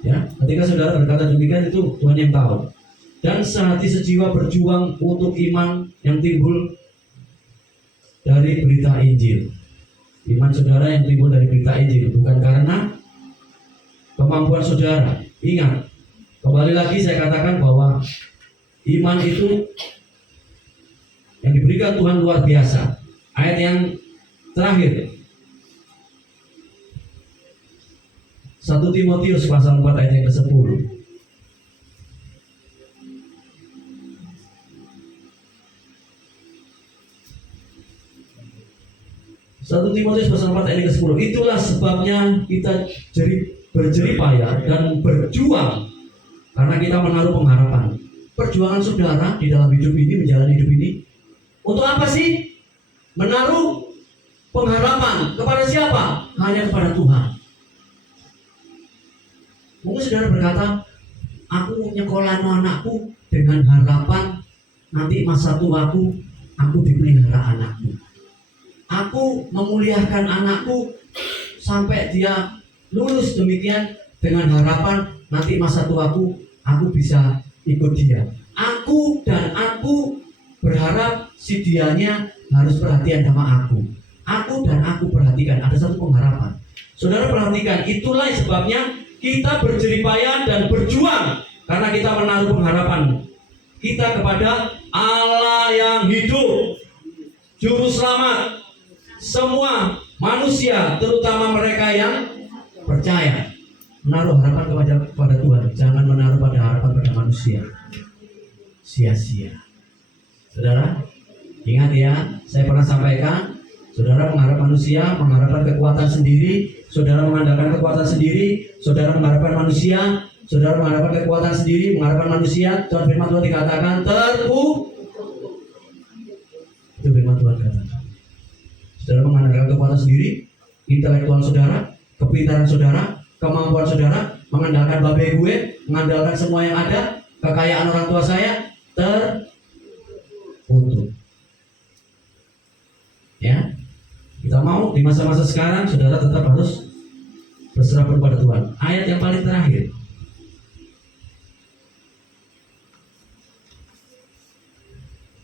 Ya, ketika saudara berkata demikian itu Tuhan yang tahu. Dan sehati sejiwa berjuang untuk iman yang timbul dari berita Injil. Iman saudara yang timbul dari berita Injil, bukan karena kemampuan saudara. Ingat, kembali lagi saya katakan bahwa iman itu yang diberikan Tuhan luar biasa. Ayat yang terakhir, 1 Timotius pasal 4 ayat yang ke-10. 1 Timotius pasal 4 ayat ke-10. Itulah sebabnya kita berjeripaya dan berjuang, karena kita menaruh pengharapan. Perjuangan saudara di dalam hidup ini, menjalani hidup ini, untuk apa sih? Menaruh pengharapan kepada siapa? Hanya kepada Tuhan. Mungkin saudara berkata, aku nyekolahno anakku dengan harapan nanti masa tuaku aku dipelihara anakku. Aku memuliakan anakku sampai dia lulus, demikian dengan harapan nanti masa tuaku aku bisa ikut dia. Aku berharap si dianya harus perhatian sama aku. Aku perhatikan, ada satu pengharapan. Saudara perhatikan, itulah sebabnya kita berjeripaya dan berjuang, karena kita menaruh pengharapan kita kepada Allah yang hidup, Juru Selamat semua manusia, terutama mereka yang percaya. Menaruh harapan kepada Tuhan, jangan menaruh pada harapan pada manusia. Sia-sia. Saudara, ingat ya, saya pernah sampaikan, saudara mengharap manusia, mengharapkan kekuatan sendiri, saudara mengandalkan kekuatan sendiri, saudara mengharapkan manusia, saudara mengharapkan kekuatan sendiri, mengharapkan manusia. Tuhan firman Tuhan dikatakan terpuruk. Itu firman Tuhan katakan. Saudara mengandalkan kekuatan sendiri, intelektual saudara, kepintaran saudara, kemampuan saudara, mengandalkan babe gue, mengandalkan semua yang ada, kekayaan orang tua saya tertutup. Ya, kita mau di masa-masa sekarang saudara tetap harus berserah kepada Tuhan. Ayat yang paling terakhir,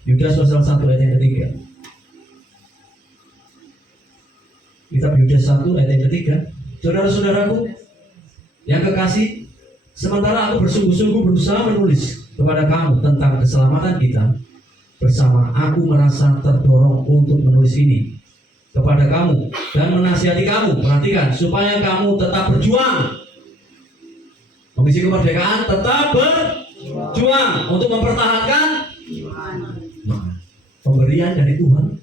Yudas pasal 1 ayat yang ketiga. Kitab Yudas 1 ayat yang ketiga. Saudara-saudaraku yang kekasih, sementara aku bersungguh-sungguh berusaha menulis kepada kamu tentang keselamatan kita bersama, aku merasa terdorong untuk menulis ini kepada kamu dan menasihati kamu. Perhatikan, supaya kamu tetap berjuang. Komisi Kemerdekaan tetap berjuang untuk mempertahankan pemberian dari Tuhan,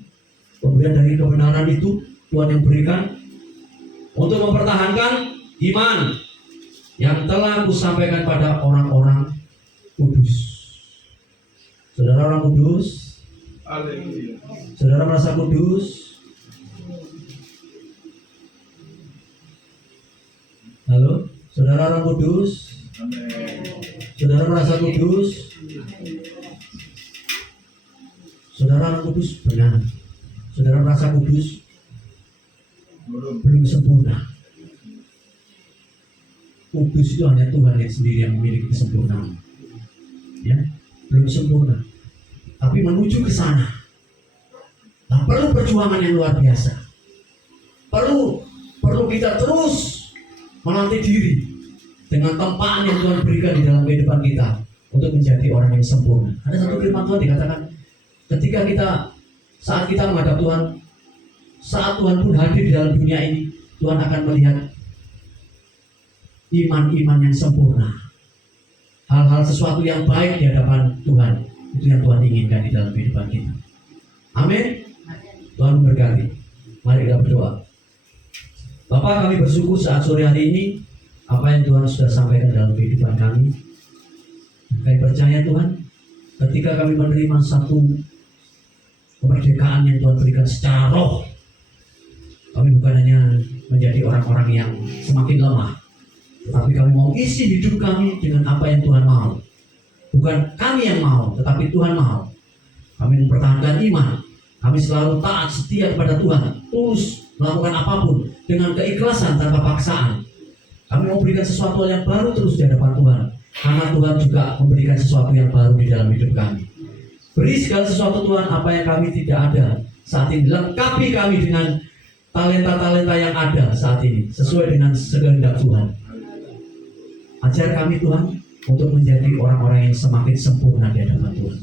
pemberian dari kebenaran itu Tuhan yang berikan untuk mempertahankan iman yang telah aku sampaikan pada orang-orang kudus. Saudara orang kudus, Haleluya. saudara merasa kudus? Halo, saudara orang kudus, Amin. saudara merasa kudus? Saudara orang kudus, benar. Saudara merasa kudus? Belum sempurna. Kudus itu hanya Tuhan yang sendiri yang memiliki kesempurnaan. Ya, belum sempurna. Tapi menuju ke sana, nah, perlu perjuangan yang luar biasa. Perlu kita terus melatih diri dengan tempaan yang Tuhan berikan di dalam kehidupan kita untuk menjadi orang yang sempurna. Ada satu firman Tuhan dikatakan, ketika saat kita menghadap Tuhan, saat Tuhan pun hadir di dalam dunia ini, Tuhan akan melihat iman-iman yang sempurna, hal-hal sesuatu yang baik di hadapan Tuhan. Itu yang Tuhan inginkan di dalam kehidupan kita. Amin. Tuhan memberkati. Mari kita berdoa. Bapa, kami bersyukur saat sore hari ini apa yang Tuhan sudah sampaikan dalam kehidupan kami. Kami percaya Tuhan, ketika kami menerima satu kemerdekaan yang Tuhan berikan secara roh, kami bukan hanya menjadi orang-orang yang semakin lemah, tetapi kami mau isi hidup kami dengan apa yang Tuhan mau. Bukan kami yang mau, tetapi Tuhan mau. Kami mempertahankan iman. Kami selalu taat setia kepada Tuhan, tulus melakukan apapun dengan keikhlasan tanpa paksaan. Kami mau berikan sesuatu yang baru terus di hadapan Tuhan, karena Tuhan juga memberikan sesuatu yang baru di dalam hidup kami. Beri segala sesuatu Tuhan, apa yang kami tidak ada saat ini. Lengkapi kami dengan talenta-talenta yang ada saat ini, sesuai dengan kehendak Tuhan. Ajar kami Tuhan untuk menjadi orang-orang yang semakin sempurna di hadapan Tuhan.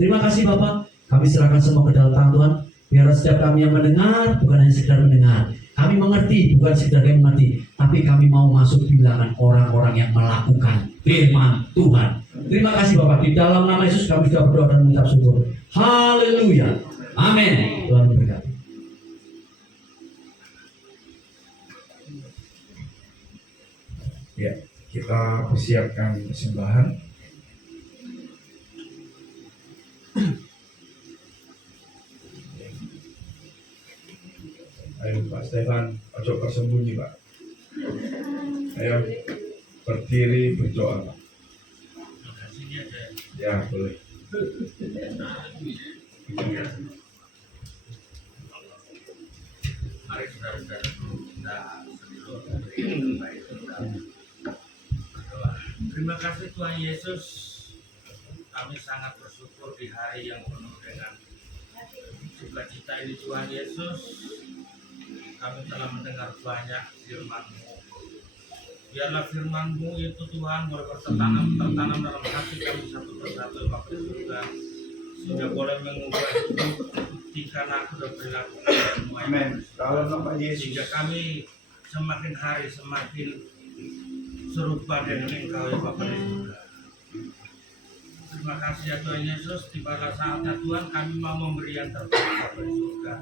Terima kasih Bapak, kami serahkan semua ke dalam tangan Tuhan. Biar setiap kami yang mendengar bukan hanya sekedar mendengar, kami mengerti bukan sekedar kami mengerti, tapi kami mau masuk bilangan orang-orang yang melakukan firman Tuhan. Terima kasih Bapak, di dalam nama Yesus kami sudah berdoa dan mengucap syukur. Haleluya, amin. Tuhan memberkati. Ya, kita persiapkan persembahan. Ayo Pak Stefan, ojo bersembunyi Pak. Ayo berdiri berdoa Pak. Ya boleh. Mari saudara-saudara kita berdoa. Terima kasih Tuhan Yesus. Kami sangat bersyukur di hari yang penuh dengan sukacita ini Tuhan Yesus. Kami telah mendengar banyak firman-Mu. Biarlah firman-Mu itu Tuhan boleh tertanam dalam hati kami satu persatu Bapak di surga, sehingga boleh mengubah hidup ketika aku dan perilaku semua. Amin. Dalam nama Yesus. Sehingga kami semakin hari semakin serupa dengan Engkau ya Bapak di surga. Terima kasih ya Tuhan Yesus, di pada saatnya Tuhan kami mau memberi yang terbaik Bapak di surga.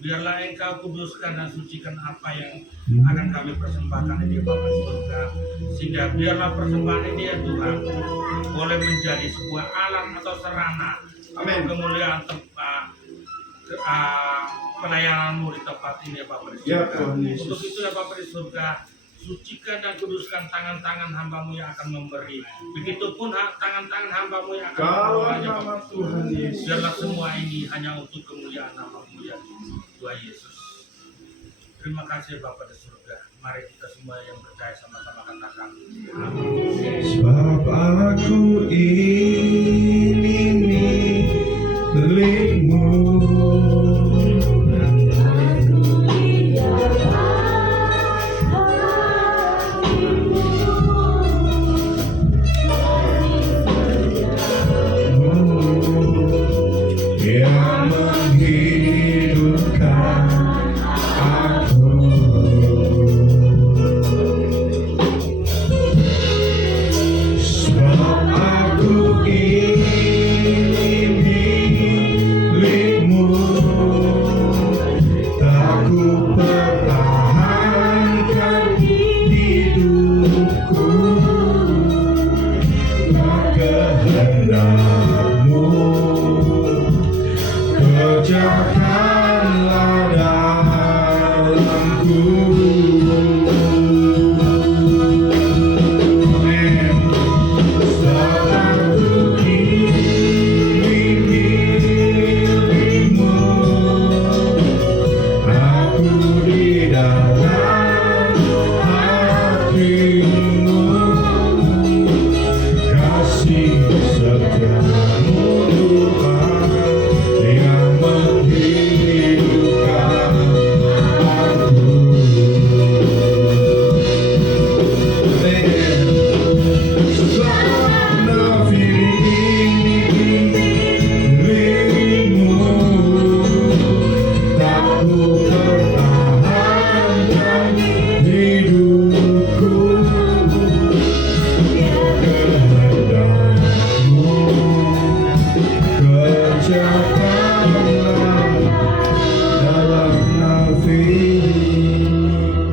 Biarlah Engkau kuduskan dan sucikan apa yang akan kami persembahkan ini Bapak di surga. Sehingga biarlah persembahan ini ya Tuhan boleh menjadi sebuah alat atau sarana Amin. kemuliaan tempat pelayanan-Mu di tempat ini ya Bapak di Ya surga. Tuhan Yesus. Untuk itu ya Bapak di surga, Sucikan dan kuduskan tangan-tangan hamba-Mu yang akan memberi. Begitupun tangan-tangan hamba-Mu yang akan Kalau membawanya. nama Tuhan Yesus. Biarlah semua ini hanya untuk kemuliaan nama-Mu ya Tuhan Yesus. Terima kasih Bapa di surga. Mari kita semua yang percaya sama-sama katakan. Amin. Sebab aku ini milikmu. Yang menghidupkan aku. Sebab aku ini milikmu, tak ku pertahankan hidupku, kehendakmu kerjakanlah dalamku.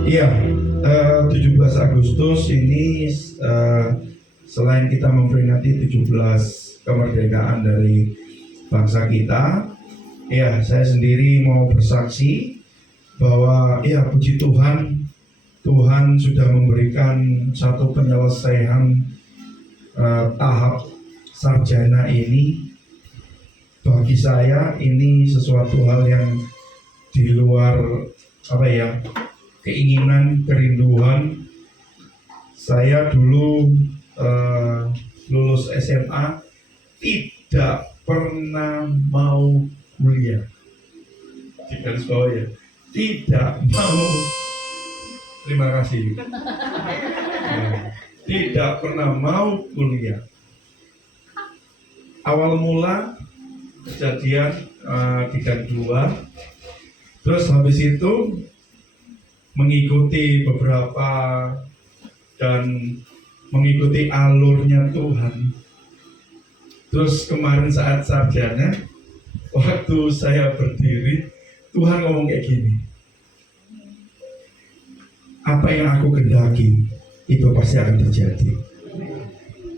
Iya, 17 Agustus ini selain kita memperingati 17 kemerdekaan dari bangsa kita, ya saya sendiri mau bersaksi bahwa ya puji Tuhan, Tuhan sudah memberikan satu penyelesaian tahap sarjana ini. Bagi saya ini sesuatu hal yang di luar keinginan, kerinduan. Saya dulu lulus SMA tidak pernah mau kuliah. Di garis bawah ya, tidak mau. Terima kasih. Tidak pernah mau kuliah. Awal mula kejadian di gang 2, terus habis itu mengikuti beberapa dan mengikuti alurnya Tuhan. Terus kemarin saat sarjana, waktu saya berdiri, Tuhan ngomong kayak gini, apa yang aku kehendaki itu pasti akan terjadi.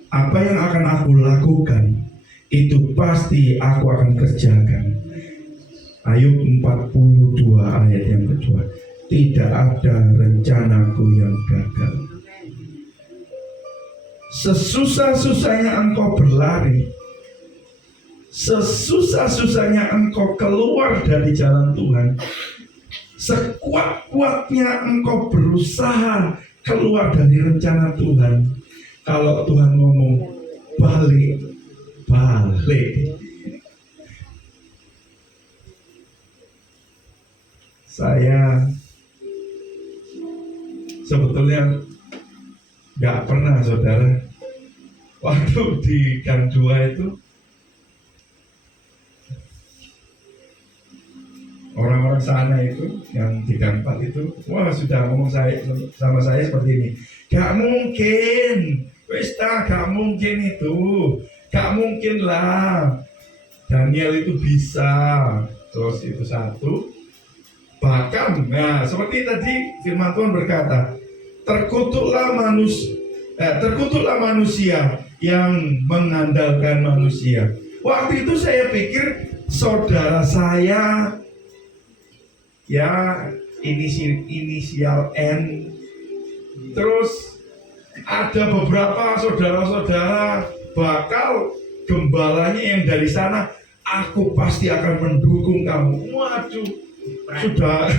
Apa yang akan aku lakukan itu pasti aku akan kerjakan. Ayub 42 ayat yang kedua. Tidak ada rencanaku yang gagal. Sesusah-susahnya engkau berlari, sesusah-susahnya engkau keluar dari jalan Tuhan, sekuat-kuatnya engkau berusaha keluar dari rencana Tuhan, kalau Tuhan ngomong balik, saya sebetulnya nggak pernah, saudara, waktu di gang 2 itu orang-orang sana itu yang di gang 4 itu, wah sudah ngomong sama saya seperti ini, gak mungkin, gak mungkin itu, gak mungkin lah, Daniel itu bisa. Terus itu satu, bahkan seperti tadi firman Tuhan berkata, terkutuklah manusia yang mengandalkan manusia. Waktu itu saya pikir saudara saya ya inisial N Terus ada beberapa saudara-saudara bakal gembalanya yang dari sana, aku pasti akan mendukung kamu. Waduh, sudah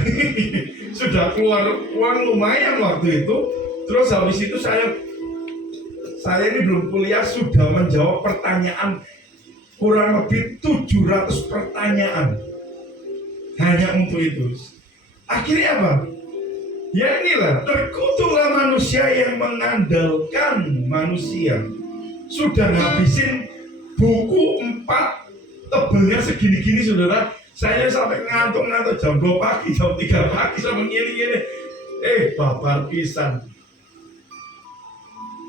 sudah keluar uang lumayan waktu itu. Terus habis itu saya ini belum kuliah sudah menjawab pertanyaan kurang lebih 700 pertanyaan hanya untuk itu. Akhirnya apa? Ya inilah, terkutuklah manusia yang mengandalkan manusia. Sudah ngabisin buku 4, tebelnya segini-gini saudara. Saya sampai ngantuk-ngantuk jam 2 pagi, jam 3 pagi sampai gini-gini. Babar pisan.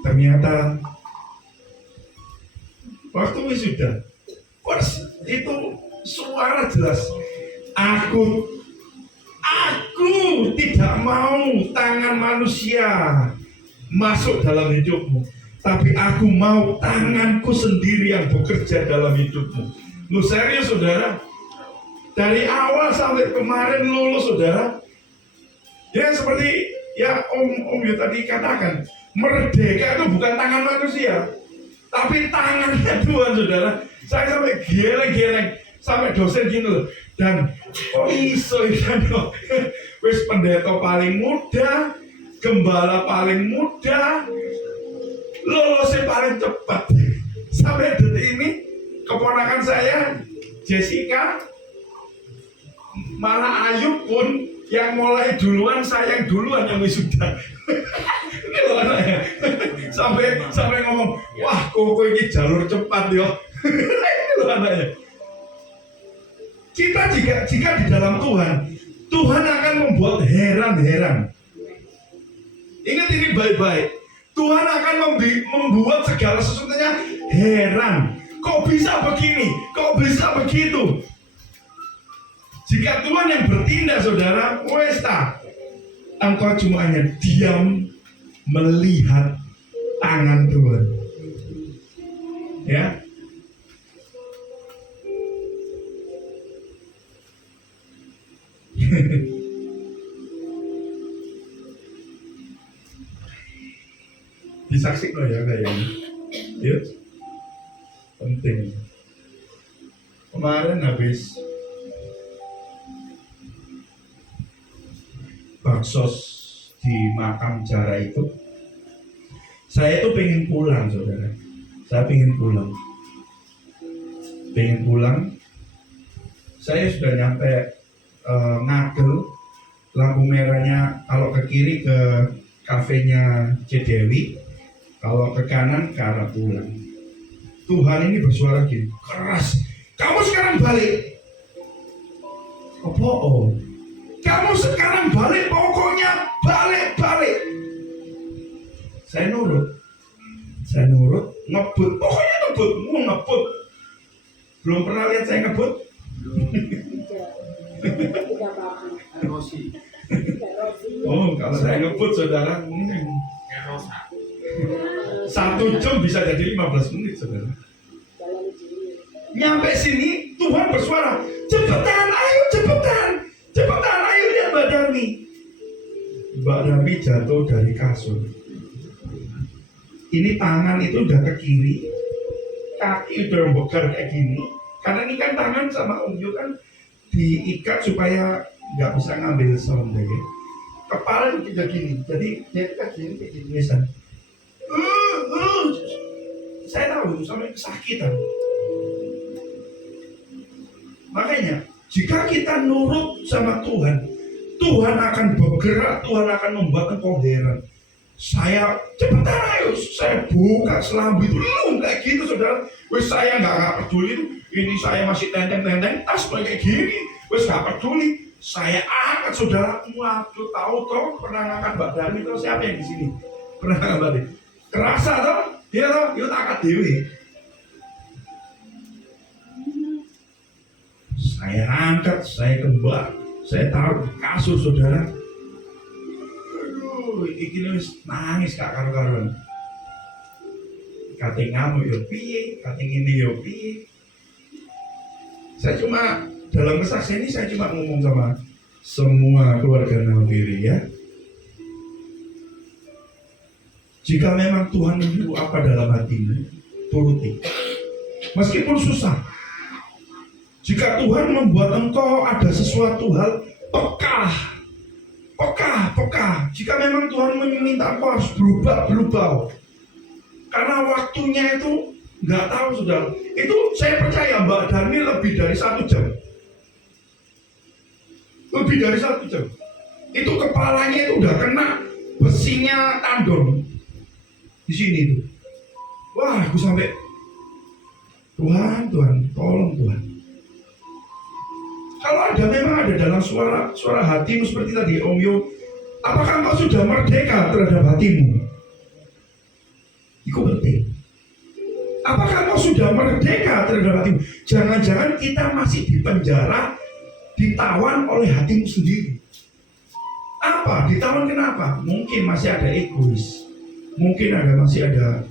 Ternyata waktu wisuda itu suara jelas. Aku tidak mau tangan manusia masuk dalam hidupmu, tapi aku mau tanganku sendiri yang bekerja dalam hidupmu. Lu serius saudara? Dari awal sampai kemarin lulus saudara. Ya seperti ya Om Yu tadi katakan, merdeka itu bukan tangan manusia, tapi tangannya Tuhan saudara. Saya sampai geleng-geleng, sampai dosen gini loh. Dan kok iso kan wis pendeta paling muda, gembala paling muda, lulusnya paling cepat. Sampai detik ini keponakan saya Jessica, malah Ayub pun yang mulai duluan, saya yang duluan yang wisuda. Ini loh anaknya. Sampai ngomong, wah kok ini jalur cepat yo. Ini loh anaknya. Kita jika di dalam Tuhan akan membuat heran-heran. Ingat ini baik-baik. Tuhan akan membuat segala sesuatunya heran. Kok bisa begini? Kok bisa begitu? Jika Tuhan yang bertindak saudara, engkau cuma hanya diam melihat tangan Tuhan. Ya. Disaksikan ya kayaknya. Ya. Penting. Kemarin habis baksos di makam Jara itu, saya tuh pengen pulang saudara. Saya pengen pulang. Saya sudah nyampe Ngagel, lampu merahnya kalau ke kiri ke kafenya Cedewi, kalau ke kanan ke arah pulang. Tuhan ini bersuara gini keras, kamu sekarang balik. Kamu sekarang balik, pokoknya balik. Saya nurut, ngebut, pokoknya ngebut. Belum pernah lihat saya ngebut. Kalau saya ngebut saudara, 1 jam bisa jadi 15 menit saudara. Nyampe sini Tuhan bersuara, cepetan, ayo lihat Mbak Darmi. Mbak Darmi jatuh dari kasur. Ini tangan itu udah ke kiri, kaki udah begar kayak gini. Karena ini kan tangan sama ungju kan diikat supaya nggak bisa ngambil sound ya. Kepala juga gini, jadi dia kan gini kayak gini misal. Saya tahu sampai kesakitan. Makanya jika kita nurut sama Tuhan, Tuhan akan bergerak, Tuhan akan membuat engkau heran. Saya cepetan ayo, saya buka selambu itu, kayak gitu saudara. Wes saya nggak peduli ini saya masih tenteng tas kayak gini, wes nggak peduli. Saya angkat saudara, waduh tahu toh pernah ngangkat Mbak Darmi toh siapa yang di sini pernah ngangkat Mbak Darmi? Kerasa toh, dia toh, yuk angkat dewi. Saya angkat, saya kembali, saya taruh di kasur saudara. Aduh, ini nangis kak karuan. Kate ngamuk yo piye, kate ngene yo piye. Saya cuma dalam kesaksian ini saya cuma ngomong sama semua keluarga Nawiri ya. Jika memang Tuhan menyuruh apa dalam hatimu, turuti. Meskipun susah. Jika Tuhan membuat engkau ada sesuatu hal, peka. Jika memang Tuhan meminta engkau harus berubah. Karena waktunya itu nggak tahu, saudara. Itu saya percaya Mbak Dani lebih dari 1 jam. Lebih dari 1 jam. Itu kepalanya itu udah kena besinya tandon di sini tuh. Wah, aku sampai Tuhan, tolong Tuhan. Kalau memang ada dalam suara hatimu seperti tadi Om Yo, apakah engkau sudah merdeka terhadap hatimu? Itu penting. Apakah engkau sudah merdeka terhadap hatimu? Jangan-jangan kita masih dipenjara, ditawan oleh hatimu sendiri. Apa? Ditawan kenapa? Mungkin masih ada egois. Mungkin masih ada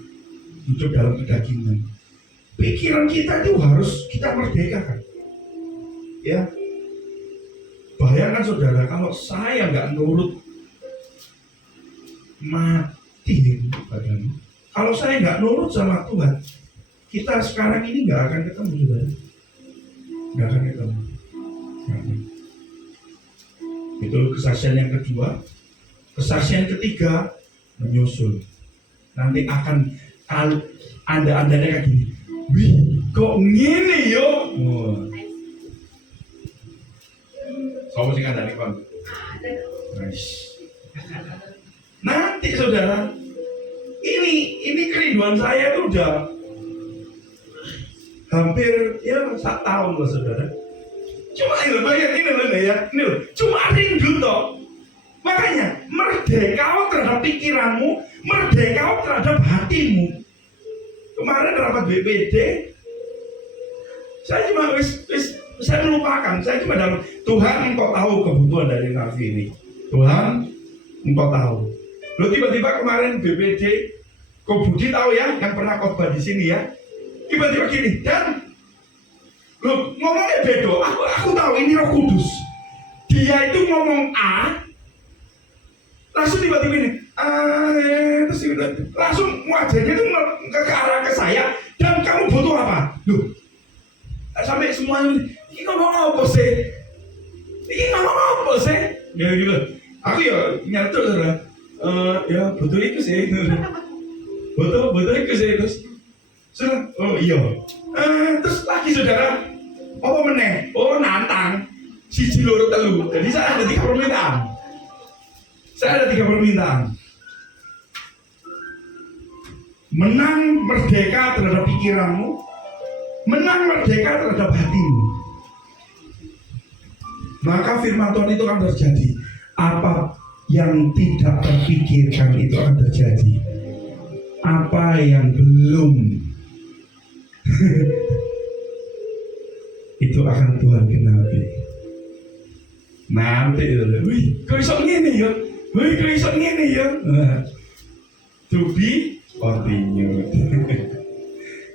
hidup dalam kedagingan. Pikiran kita itu harus kita merdekakan. Ya. Bayangkan saudara, kalau saya nggak nurut, mati badanmu. Kalau saya nggak nurut sama Tuhan, kita sekarang ini nggak akan ketemu, saudara. Nggak akan ketemu. Itu kesaksian yang kedua. Kesaksian ketiga menyusul. Nanti akan kalau anda-andanya kayak gini, wih, kok ngene yo? Sopo sing ngandani kon? Nanti saudara, ini kerinduan saya itu udah hampir ya 1 tahun loh saudara. Cuma ini loh, cuma rindu toh. Makanya merdeka terhadap pikiranmu, merdeka terhadap hatimu. Kemarin rapat BPD, saya cuma saya melupakan. Saya cuma dalam Tuhan, engkau tahu kebutuhan dari Nafi ini. Tuhan, engkau tahu. Lo tiba-tiba kemarin BPD, Ko Budi tahu ya, yang pernah khotbah di sini ya. Tiba-tiba gini, dan lo ngomongnya beda. Aku tahu ini Roh Kudus. Dia itu ngomong A, langsung tiba-tiba ini, terus langsung wajahnya itu ke arah ke saya. Dan kamu butuh apa? Loh, sampai semuanya ini ngomong apa sih? Ya gitu. Aku ya nyatur saudara. Ya butuh itu sih. Butuh itu sih terus. Saudara, oh iya. Terus lagi saudara, apa meneh? Oh nantang. 1, 2, 3. Jadi saya ada 3 permintaan. Menang merdeka terhadap pikiranmu, menang merdeka terhadap hatimu. Maka firman Tuhan itu akan terjadi. Apa yang tidak terpikirkan itu akan terjadi. Apa yang belum itu akan Tuhan genapi. Nanti itu, wih, kok iso ngene ya? To be continued.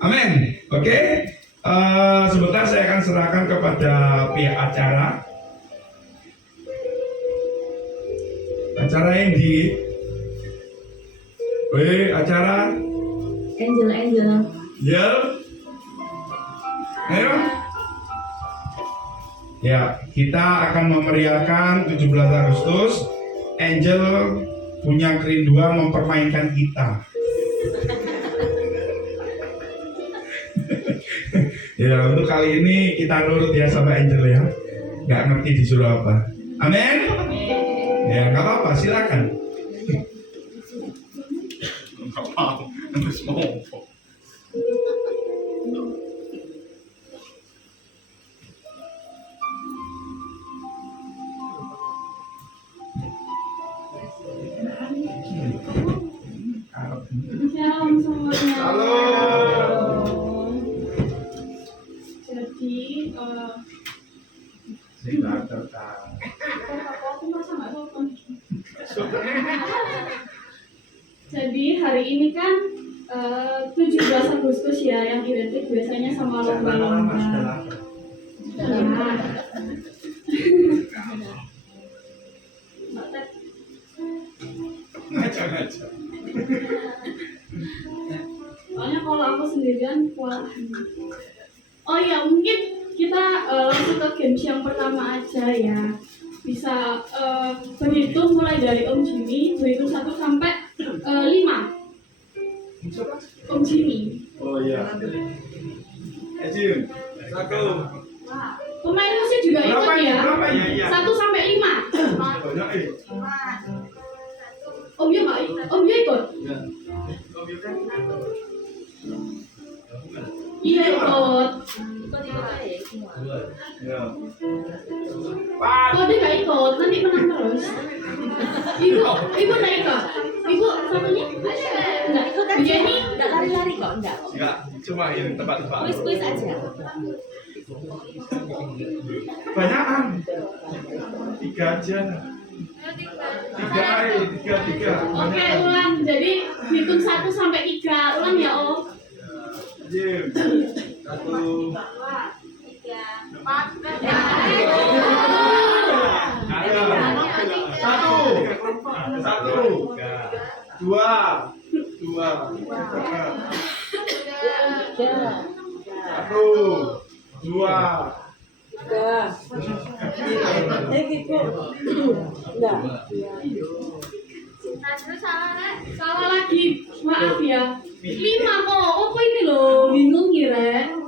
Amin. Oke. Sebentar saya akan serahkan kepada pihak acara. Acara yang di acara Angel. ya. Ayo. Ya, kita akan memeriahkan 17 Agustus. Angel punya kerinduan mempermainkan kita. Ya, untuk kali ini kita nurut ya sama Angel ya. Gak ngerti disuruh apa. Amin. Ya, gak apa-apa, silakan. Gak mau, terus mau. Shalom semuanya. Halo. Jadi, aku merasa nggak sopan. Jadi hari ini kan 17 Agustus ya, yang identik biasanya sama lomba-lomba. Ngaca-ngaca. Soalnya kalau aku sendirian kewalahan. Oh iya, mungkin kita langsung ke games yang pertama aja ya. Bisa berhitung mulai dari Om Jimmy, berhitung 1 sampai 5. Om Jimmy. Oh iya. Ejim. 1. Pemain musik juga ikut ya. Berapa ini? 1 sampai 5. Banyak eh. Om Yo nggak ikut? Om Yo ikut? Iya ikut. Ya. Kok dia nggak ikut? Nanti menang terus. Ibu nggak ikut? Ibu satunya? Nggak ikut aja. Jenny? Enggak lari-lari kok, enggak. Enggak, cuma yang tebak-tebak. Kuis-kuis aja. Banyakan. 3 aja. 3. Oke, ulang. Jadi hitung 1 sampai 3. Ulang ya Om. Jim. 1. Satu. 2. 1, 2. Salah lagi. Maaf ya. 5 kok. Apa ini loh? Bingung kira. 5.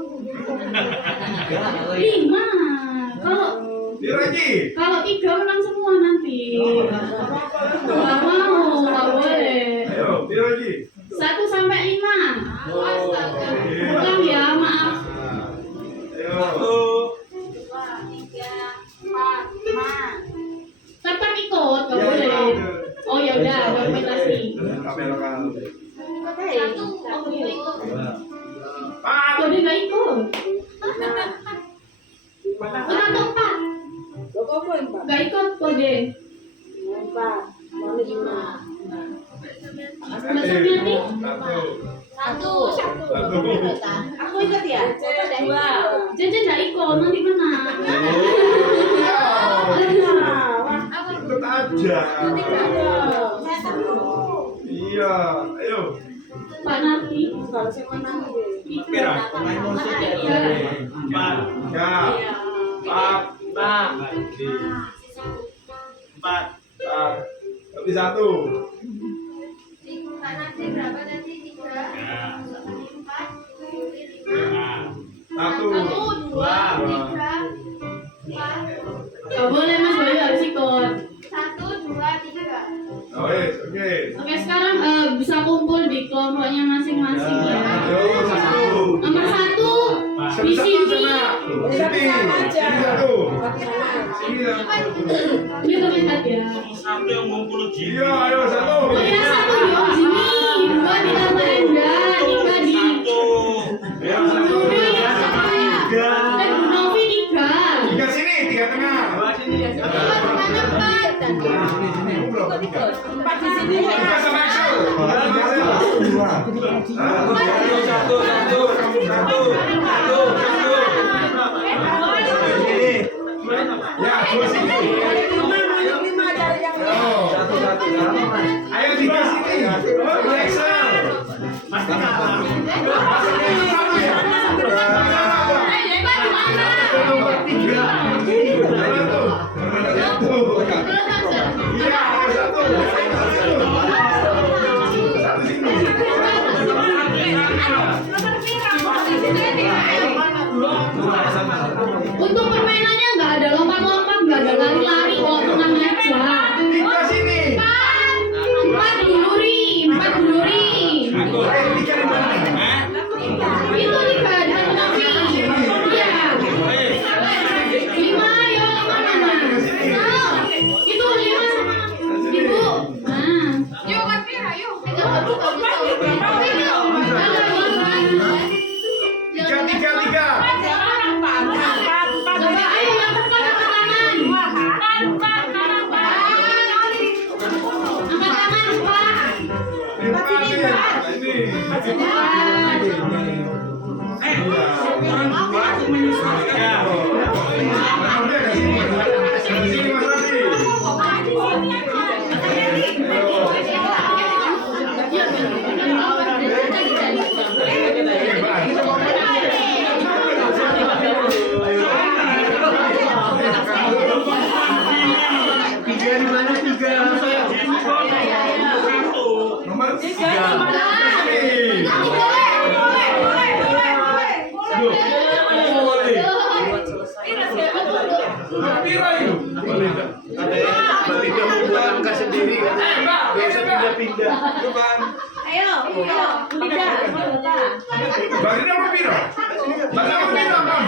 Kalau 3 menang semua nanti. Nggak mau, nggak boleh. Ayo, biar lagi. 1 sampai 5. Ulang ya, maaf. Ayo. Tetap ikut, nggak boleh. Oh ya udah, dokumentasi. Kamera kan. Kok dia nggak ikut? Menang tuh 4. Nggak ikut kok dia. Bahasa Miati? 1. Aku ikut ya? 2. Jajan nggak ikut, nanti menang. Ikut aja. Iya, ayo. Pak Narti. Pira, pemain musik ya. 4. 4. Tapi 1. Satu. 2. Nggak boleh Mas Bayu harus ikut. Oke. Oke sekarang bisa kumpul di kelompoknya masing-masing ya. Ayo, 1. Nomor 1 di sini. Sini 1. Sini 1. Ini lihat ya. Satu yang ngumpul Jimmy. Iya, ayo 1. Oh ya 1 di Om Jimmy, 2 di Tante Enda, 3 di Ayo, Bu 1. Novi, Bu Novi 3. 3 sini, 3 tengah. Ikut. 4 di sini. 3 sama Excel. 1. Ya, 2 sini. Ayo 3 sini. Oh, Excel. Untuk permainannya nggak ada lompat-lompat, nggak ada lari-lari, kalau tenang aja. 3 sini. 4 duluri. Itu 3 di Tante Novi. Iya. 5 ya, 5 mana? Itu 5 Ibu. Nah. Tiga. Coba ayo yang depan angkat tangan. Angkat tangan, Pak. Ayo. Tidak. Bagian apa piro? Bagian apa piro, Bang?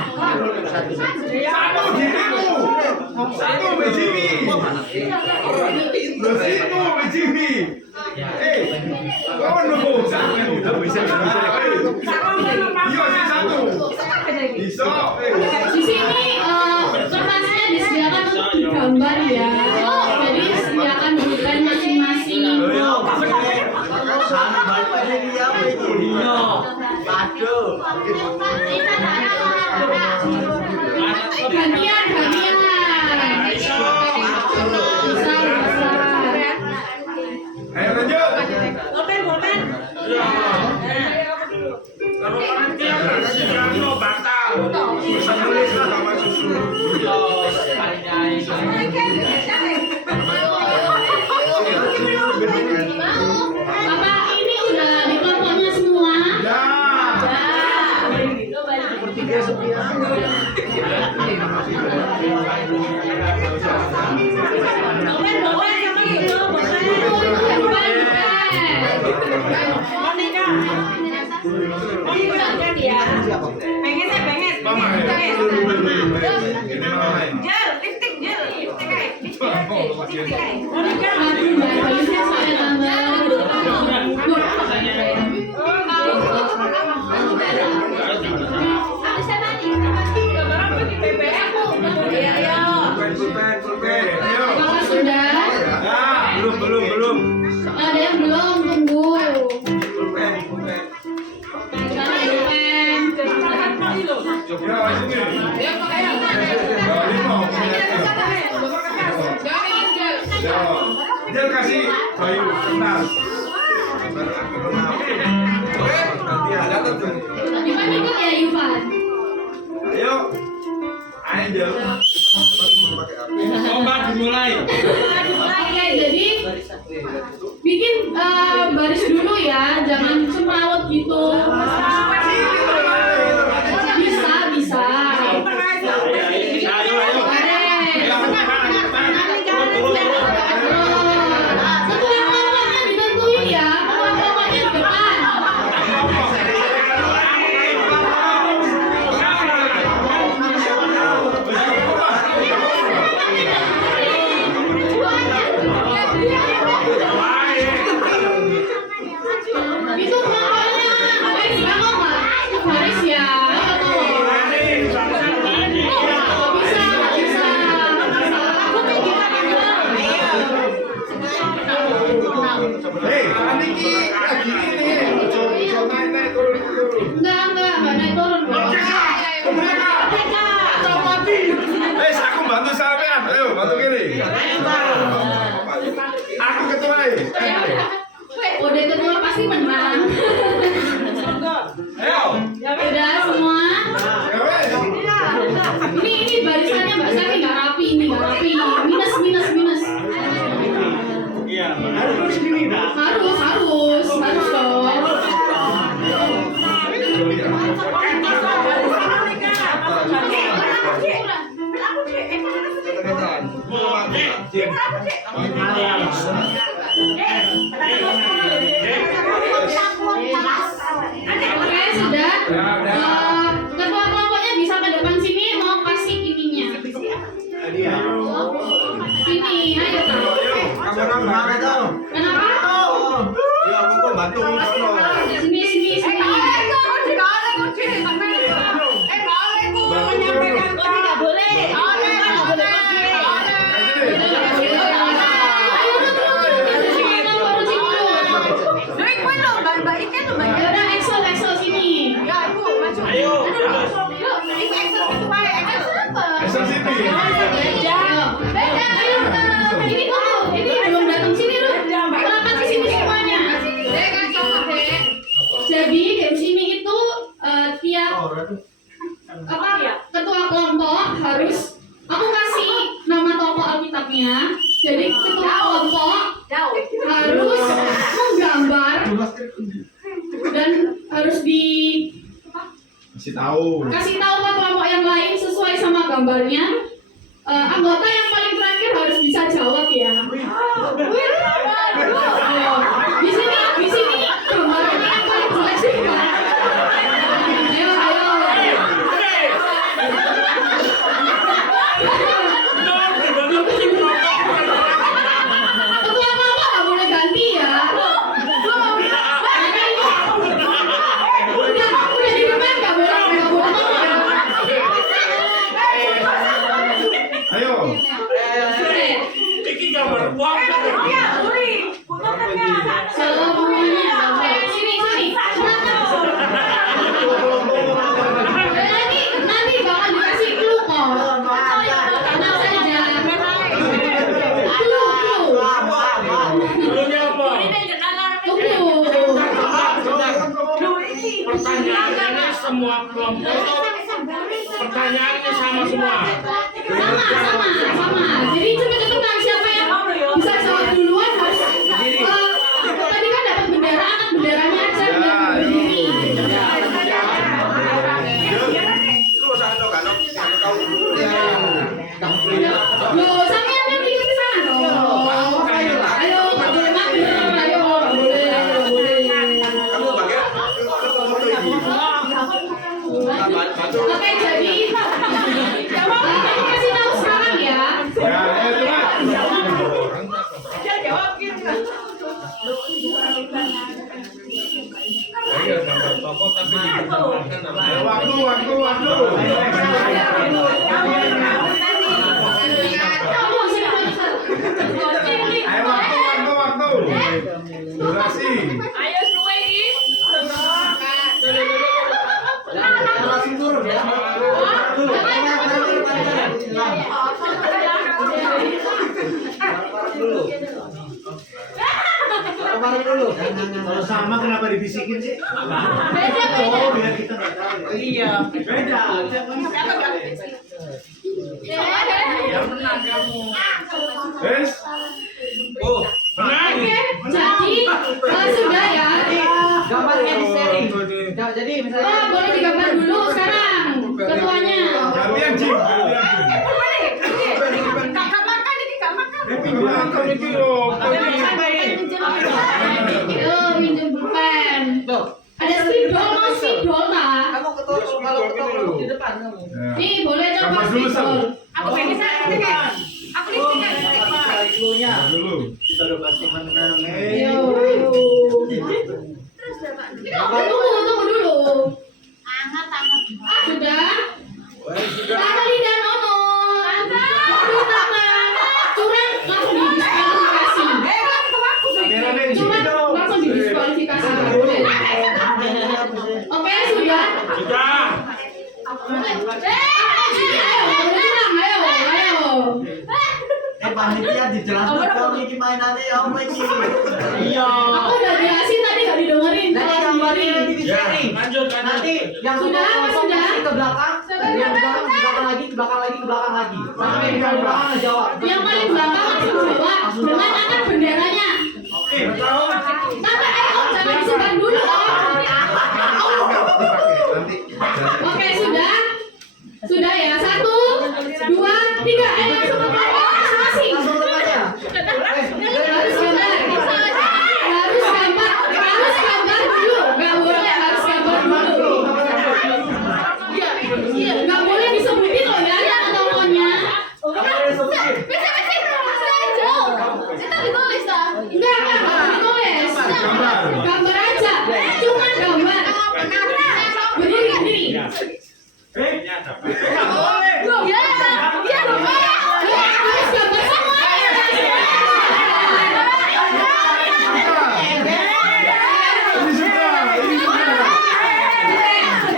Satu dirimu. Satu Jimmy. Satu Jimmy. Kawan dulu. Bisa. Iya, satu. Bisa. Di sini kertasnya disediakan untuk digambar ya. Jadi sediakan bukan masing-masing. Gantian. Besar. Ayo lanjut. Pulpen. Kalau batal. Bisa nulis lah sama susu. Bapak ini udah di kelompoknya semua. Ya. Pulpen sama gitu. Monica. Monica kan dia. Pengen. Mama ya. Ini mama. Jel, lipstick aja. Monica. Balisnya saya tambah. Iya, ayo. Oke, ayo. Bapak sudah? Belum. Ada yang belum, tunggu. Ya, sini. Dia kasih kayu kertas. Nanti ada tuh. Ivan ikut ya, Ivan? Ayo. Angel. Obat dimulai. Oke, jadi bikin baris dulu ya, jangan semrawut gitu. Bisa. Ayo. Ketua kelompoknya dibantuin ya, ketua kelompoknya di depan. Itu kelompoknya baris kamu nggak? Baris ya. Hei, Aniki, lagi ini. Coba naik turun. Enggak naik turun. Aku bantu sampean. Ayo, bantu kiri. Aku ketua. Udah ketua pasti menang. Ayo. Udah semua. Ya wes. Ini barisannya Mbak Sari nggak rapi ini, nggak rapi. Minus. Iya, harus gini dah. Harus dong. Oke, sudah. Ketua kelompoknya bisa ke depan sini, mau kasih ininya. Sini, ayo Kak. Kenapa? Sini. Yaudah, Excel sini. Esok sini. Ini belum datang sini lu. Kenapa di sini semuanya? Jadi game sini itu tiap ketua kelompok harus aku kasih nama tokoh Alkitabnya. Jadi ketua kelompok harus menggambar dan harus Kasih tahu. kasih tahu ke kelompok yang lain sesuai sama gambarnya. Anggota yang paling terakhir harus bisa jawab ya. Di sini pertanyaannya semua kelompok itu pertanyaannya sama semua. Sama. Jadi cepet-cepetan siapa yang bisa jawab duluan harus. Tadi kan dapat bendera, angkat benderanya aja biar berdiri. Loh, sampean kan ikut ke sana dong. Ayo, nggak boleh mager. Ayo, nggak boleh. Oke, jadi aku kasih tahu sekarang ya. Tokoh tapi diperkenalkan namanya. Waktu. Durasi. Ayo semua ini. Kalau sama kenapa dibisikin sih? Oh, biar kita nggak tahu. Iya. Beda. Yang menang kamu. Wes. Oh, menang. Jadi sudah ya. Gambarnya di sharing. Jadi misalnya. Boleh digambar dulu sekarang ketuanya. Gantian Jim. Kakak makan ini kakak makan. Makan itu loh. Yo, minjem pulpen. Ada spidol, mau spidol tak? Kamu kalau ketua di depan kamu. Nih, boleh coba Gambar dulu, spidol. Aku pengen saya kan. Aku di sini kan. Cluenya. Dulu. Kita udah pasti menang. Yo. Tunggu dulu. Sudah? Tata lidah nono. Curang langsung didiskualifikasi. Curang langsung didiskualifikasi. Nggak boleh. Oke, sudah. Sudah. Ayo. Panitia dijelaskan kalau ini mainannya ya apa ini? Iya. Aku udah jelasin tadi nggak didengerin. Nanti gambarin nanti di Ya, sharing. lanjut. Nanti yang Sudah, sudah. ke belakang, yang belakang lagi, ke belakang lagi. Sampai yang belakang jawab. Yang paling belakang langsung jawab dengan angkat benderanya. Oke, tahu. Tapi jangan disebar dulu. Oke, sudah. Sudah ya. 1, 2, 3. Ayo langsung ke masing-masing. Langsung aja. Harus gambar dulu. Nggak boleh harus gambar dulu. Nggak boleh disebutin loh ya tokohnya. Enggak ditulis. Gambar aja. Cuma gambar. Berdiri. Kayaknya ada apa? Harus gambar semua. Ini sudah.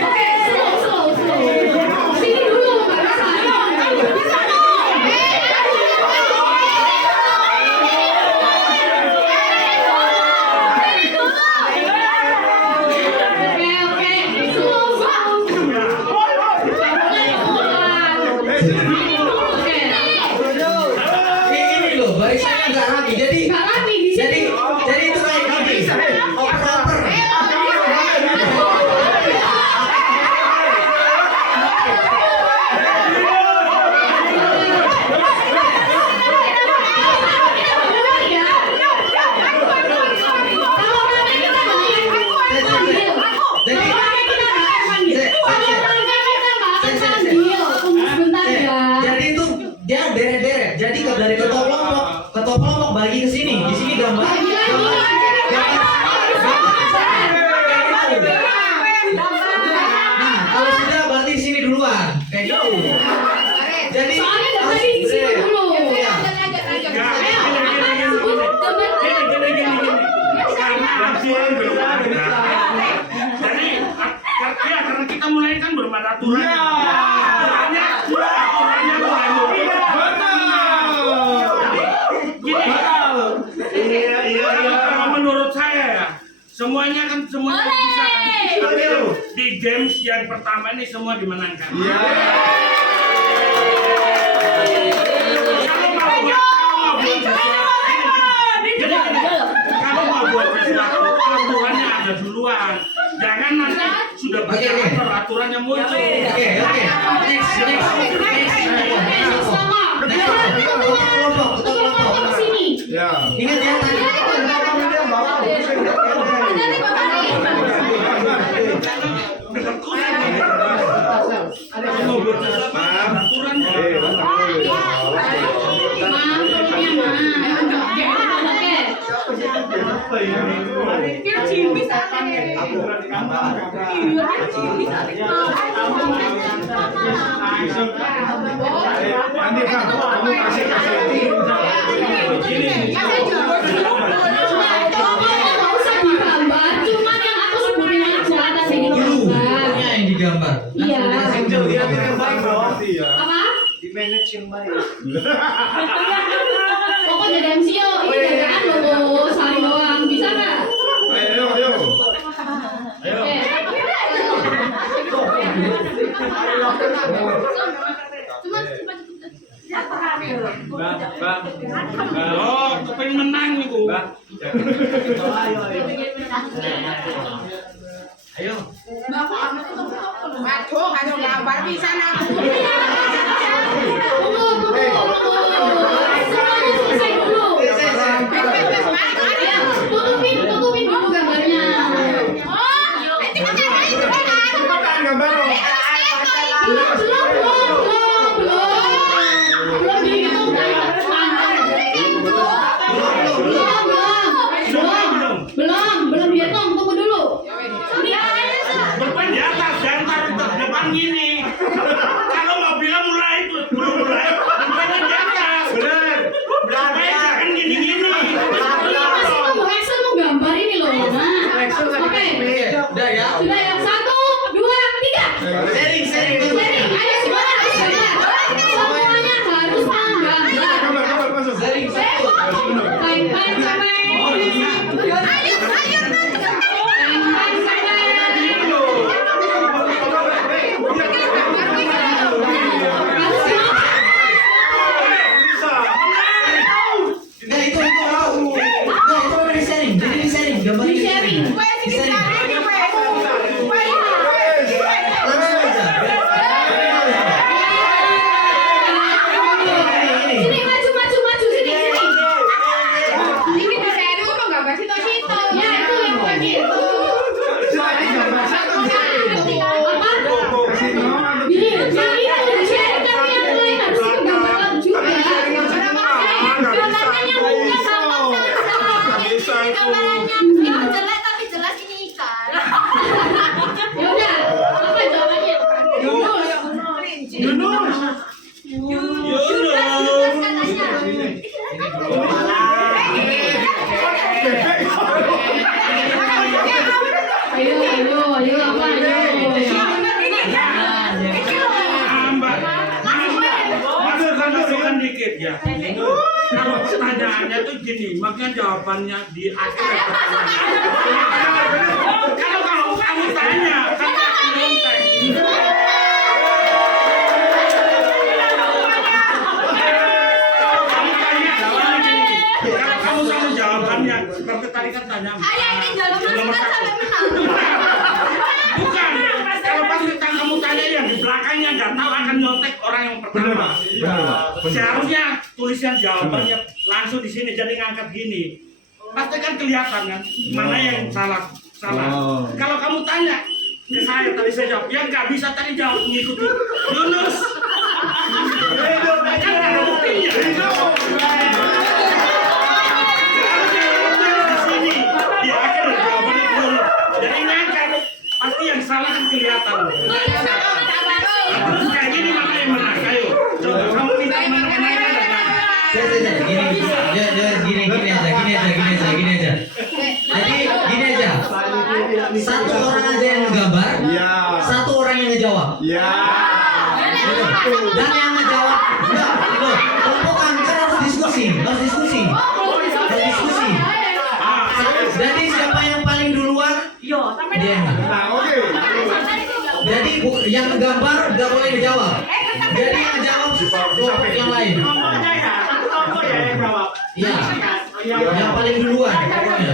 Oke, slow. Sini dulu, Mbak Rasa. Oke, slow. Oke. Ini loh, barisannya nggak rapi. Jadi Nggak rapi di sini. jadi itu kayak gini. Oper. Jadi itu dia deret-deret. Jadi dari ketua kelompok bagi ke sini. Di sini gambar. Nah, kalau sudah berarti di sini duluan. Kayak gitu. Jadi Soalnya dari tadi di sini dulu. Iya. Karena kita mulai kan belum ada aturan. Aturannya mulai dulu. Gini. Kalau menurut saya ya, semua semuanya kan semuanya bisa kan. Tapi di games yang pertama ini semua dimenangkan. Iya. Kalau mau buat sesuatu, aturannya ada duluan. Jangan nanti sudah baca peraturannya muncul. Oke. Next. Kelompok sini. Ya. Ingat ya tadi. Mau buat aturan. Nanti kan kamu kasih Nggak usah digambar, cuman yang aku sebutin aja tadi digambar. Yang digambar. Iya. Yang baik bro. Apa? Di manage yang baik. Pokoknya jadi MC yo, ini jagaan loh, saling doang, bisa nggak? Ayo. Oh, kepengen menang nih bu. Ayo. Waduh, kalau gambar bisa nak. Tunggu. Selesai dulu. Ayo, tutupin dulu gambarnya. Cepetan gambar lo. Belum dihitung. Belum dihitung, tunggu dulu. Berpan di atas, jangan taruh ke depan gini. Kalau mau bilang mulai itu, belum mulai. Berpan di atas. Bener. Supaya jangan gini-gini. Masih mau Excel mau gambar ini loh. Nah, oke. Udah ya. Sudah ya, 1, 2, 3. Sharing. Sharing, ayo semua harus gambar. Semuanya harus gambar. Gambar masuk. Sharing. Baik, sampai. Nah itu dari sharing. Jadi di sharing. Gambar Di ini sharing. Di sharing. Sini maju sini. Ini bisa ada apa gambar situ-situ. Ya itu yang bagian. Apa? Ini sharing kan yang lain harus digambarkan juga. Gambarnya nyambungnya sama gambarannya jelek tapi jelas ini ikan. Ya udah, apa jawabannya? Yunus katanya. Ayo apa Masukkan dikit ya. Kalau pertanyaannya tuh gini, makanya jawabannya di akhir. Kalau kamu tanya, kan aku nyontek. Kalau kamu tanya, kalau kamu tahu jawabannya, seperti tadi kan tanya. Ayah ini jalan Nomor masukkan satu. sampai menang. Bukan, kalau pas kita kamu tanya yang di belakangnya nggak tahu akan nyontek orang yang pertama. Seharusnya tulisan jawabannya langsung di sini, jadi ngangkat gini. Pasti kan kelihatan kan mana yang salah. Kalau kamu tanya ke saya tadi saya jawab, ya nggak bisa tadi jawab mengikuti Yunus. Kan nggak ada buktinya. Seharusnya di sini di akhir jawabannya Yunus. Jadi ngangkat pasti yang salah kan kelihatan. Terus kayak gini mana yang menang? Ayo, coba kamu minta menang Gini aja. Jadi gini aja. Satu orang aja yang gambar, satu orang yang ngejawab. Dan yang ngejawab, enggak, kelompokan kan harus diskusi. Jadi siapa yang paling duluan Yo, sampai Dia. Nah, oke. Jadi yang gambar nggak boleh dijawab. Jadi yang jawab kelompok yang lain. ngomong aja ya. Satu kelompok ya yang jawab. Iya. Iya. Yang paling duluan pokoknya.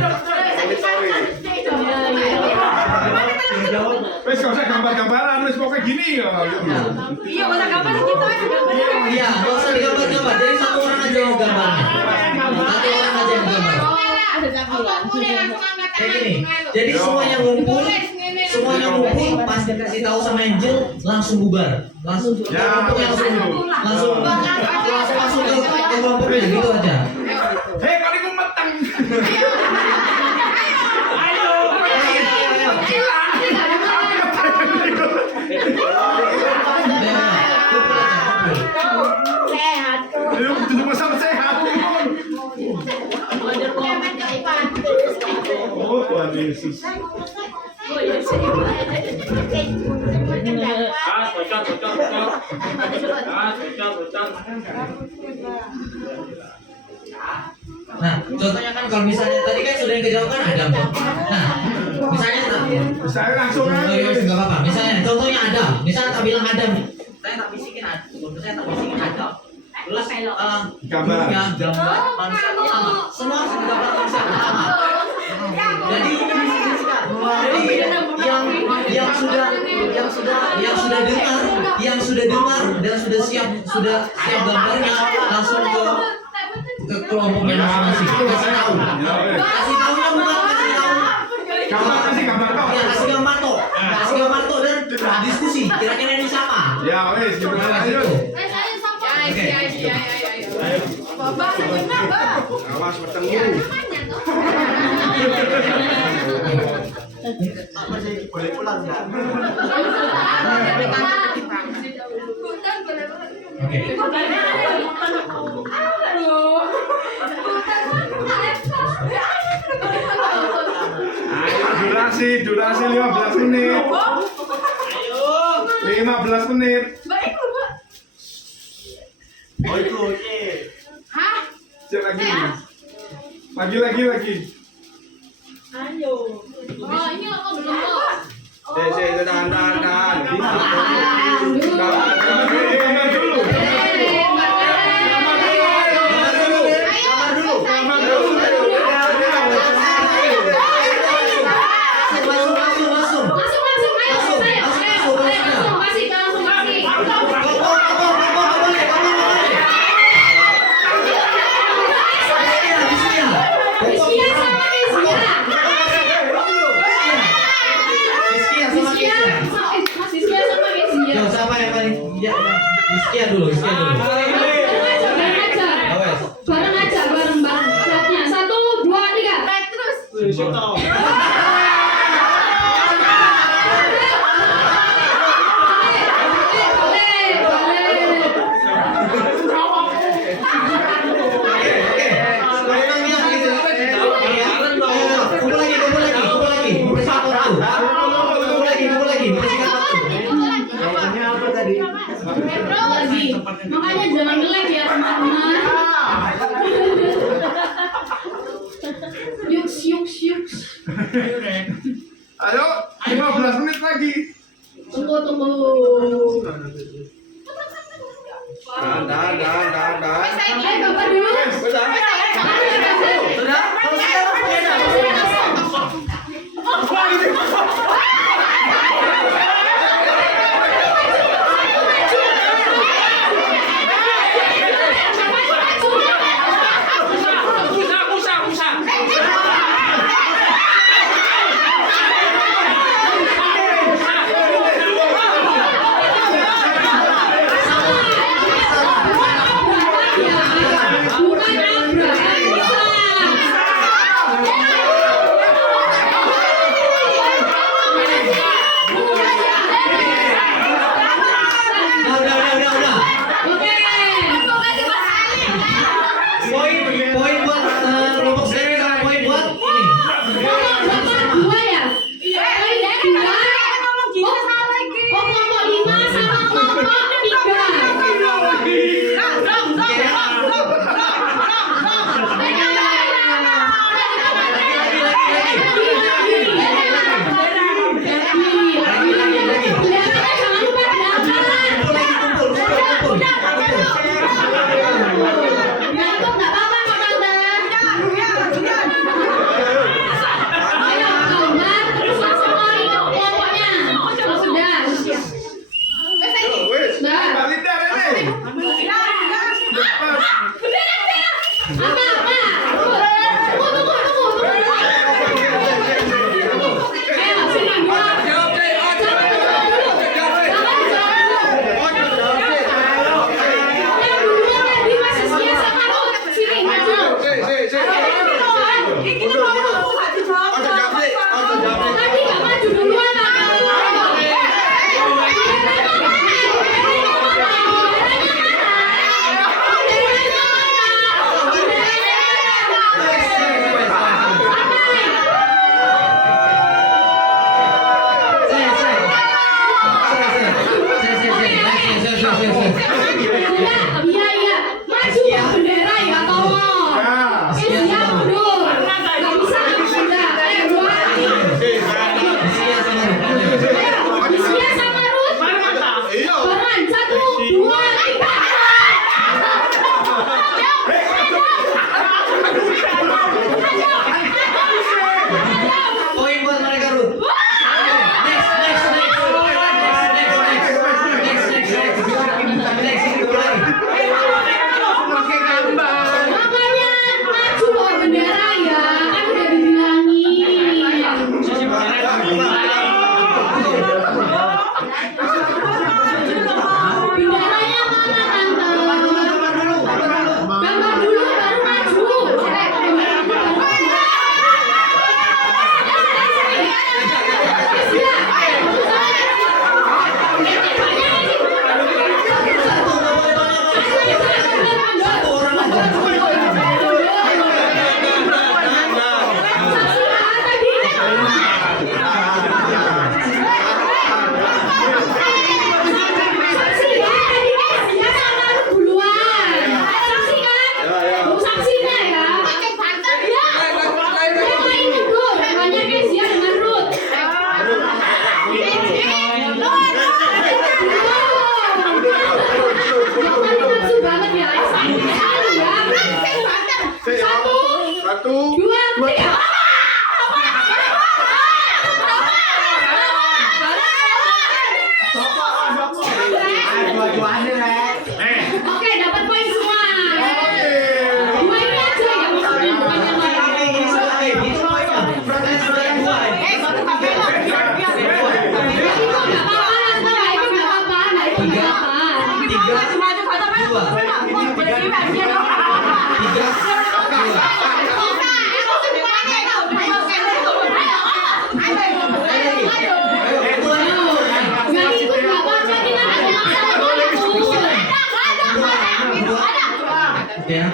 Wes gak usah gambar-gambaran, wes pokoknya gini ya. Iya, masa gambar gitu kan gambarnya. Iya, nggak usah digambar-gambar. Jadi satu orang aja yang gambarnya. Satu orang aja yang gambar. Kayak gini. Jadi semuanya ngumpul, pas dikasih tahu sama Angel langsung bubar, langsung Ya, kelompoknya langsung ke kelompoknya gitu aja. Hei, kali ku meteng. Ayo. Ayo, tujuh pasang sehat. Oh, Tuhan Yesus. Nah, contohnya kan kalau misalnya tadi kan sudah yang kejawab kan Adam tuh. Nah, misalnya Saya langsung oh, iya, aja. nggak apa-apa. Misalnya contohnya Adam, misalnya tak bilang Adam, saya tak bisikin Adam, saya tak bisikin Adam. Terus Gambar. ya, gambar manusia pertama. Semua harus digambar manusia pertama. Jadi yang sudah dengar dan sudah siap gambarnya langsung ke kelompoknya masing-masing. Kasih tahu. Kasih tahunya bukan kasih tahu. Gambar kasih gambar kok. Ya, kasih gambar tuh dan diskusi. Kira-kira ini siapa? Ya, wes gimana ayo. Awas bertemu. Boleh pulang ya. Oke. Ayo, durasi 15 menit. 15 menit. Oh itu oke. Cek lagi. Lagi. Ayo. Oh, ini aku belum kok. Itu tahan. Gambar dulu. Langsung. Dulu. Bareng aja. Saatnya 1, 2, 3. Makanya jangan nge-lag ya teman-teman. Yuks. Ayo, 15 menit lagi. Tunggu. Tahan. Ayo gambar dulu.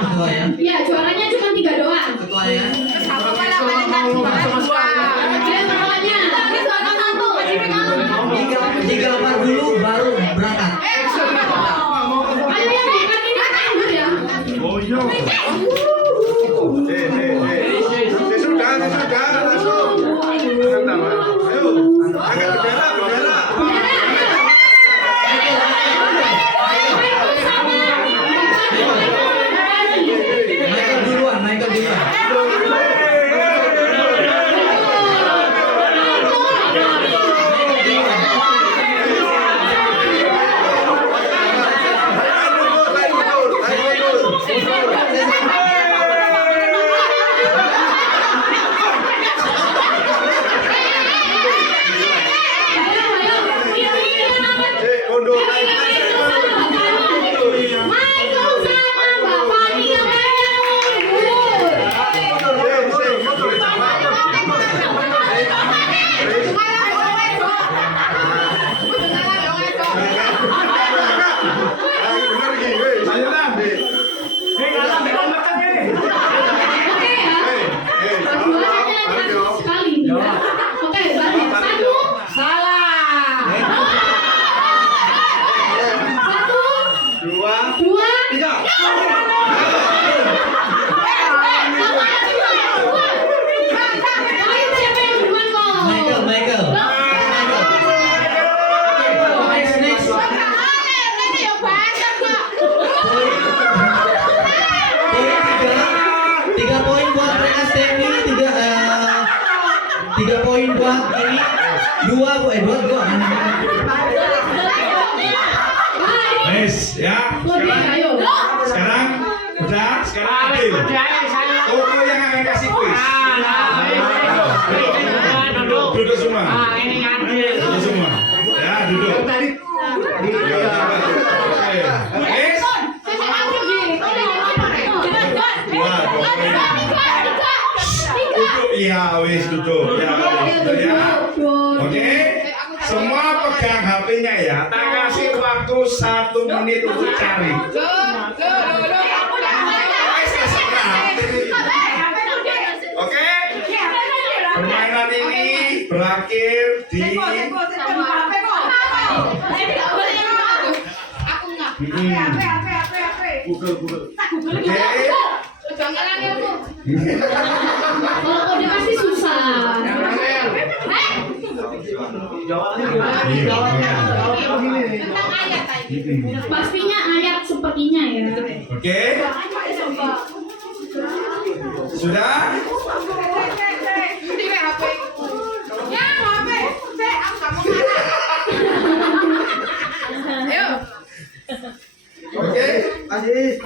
ketua ya. Iya, juaranya cuma 3 doang. Ketuanya. Sama pala balik lagi. Dia bawahnya. Tiga empat dulu baru berangkat. Ayo yang dekat ini mundur ya. Sudah, langsung. Ayo, angkat bendera. Michael duluan. Mundur. Michael sama Mbak Fani yang mundur. Oke ya. Juaranya lepas sekali ya. Oke, balik. 1. Salah. 1, 2, 3. Ayo siapa yang duluan kok? Michael. Next. Tiga poin buat Rengas Temi, 3 poin buat ini, 2 Yes, ya. Ayo. Sekarang adil. Koko yang akan kasih kuis. Duduk semua. Duduk semua. Ya, duduk. Ya, oke. Yes. Dua poin. Duduk. Iya, wis duduk. Ya. Oke. Semua pegang HP-nya ya. Tak kasih waktu 1 menit untuk cari. Oke. Permainan ini berakhir di Google. Oke. Kalau kode pasti susah. Pastinya ayat sepertinya ya. Oke. Sudah? Oke. Ayo.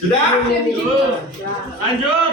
Sudah? Lanjut.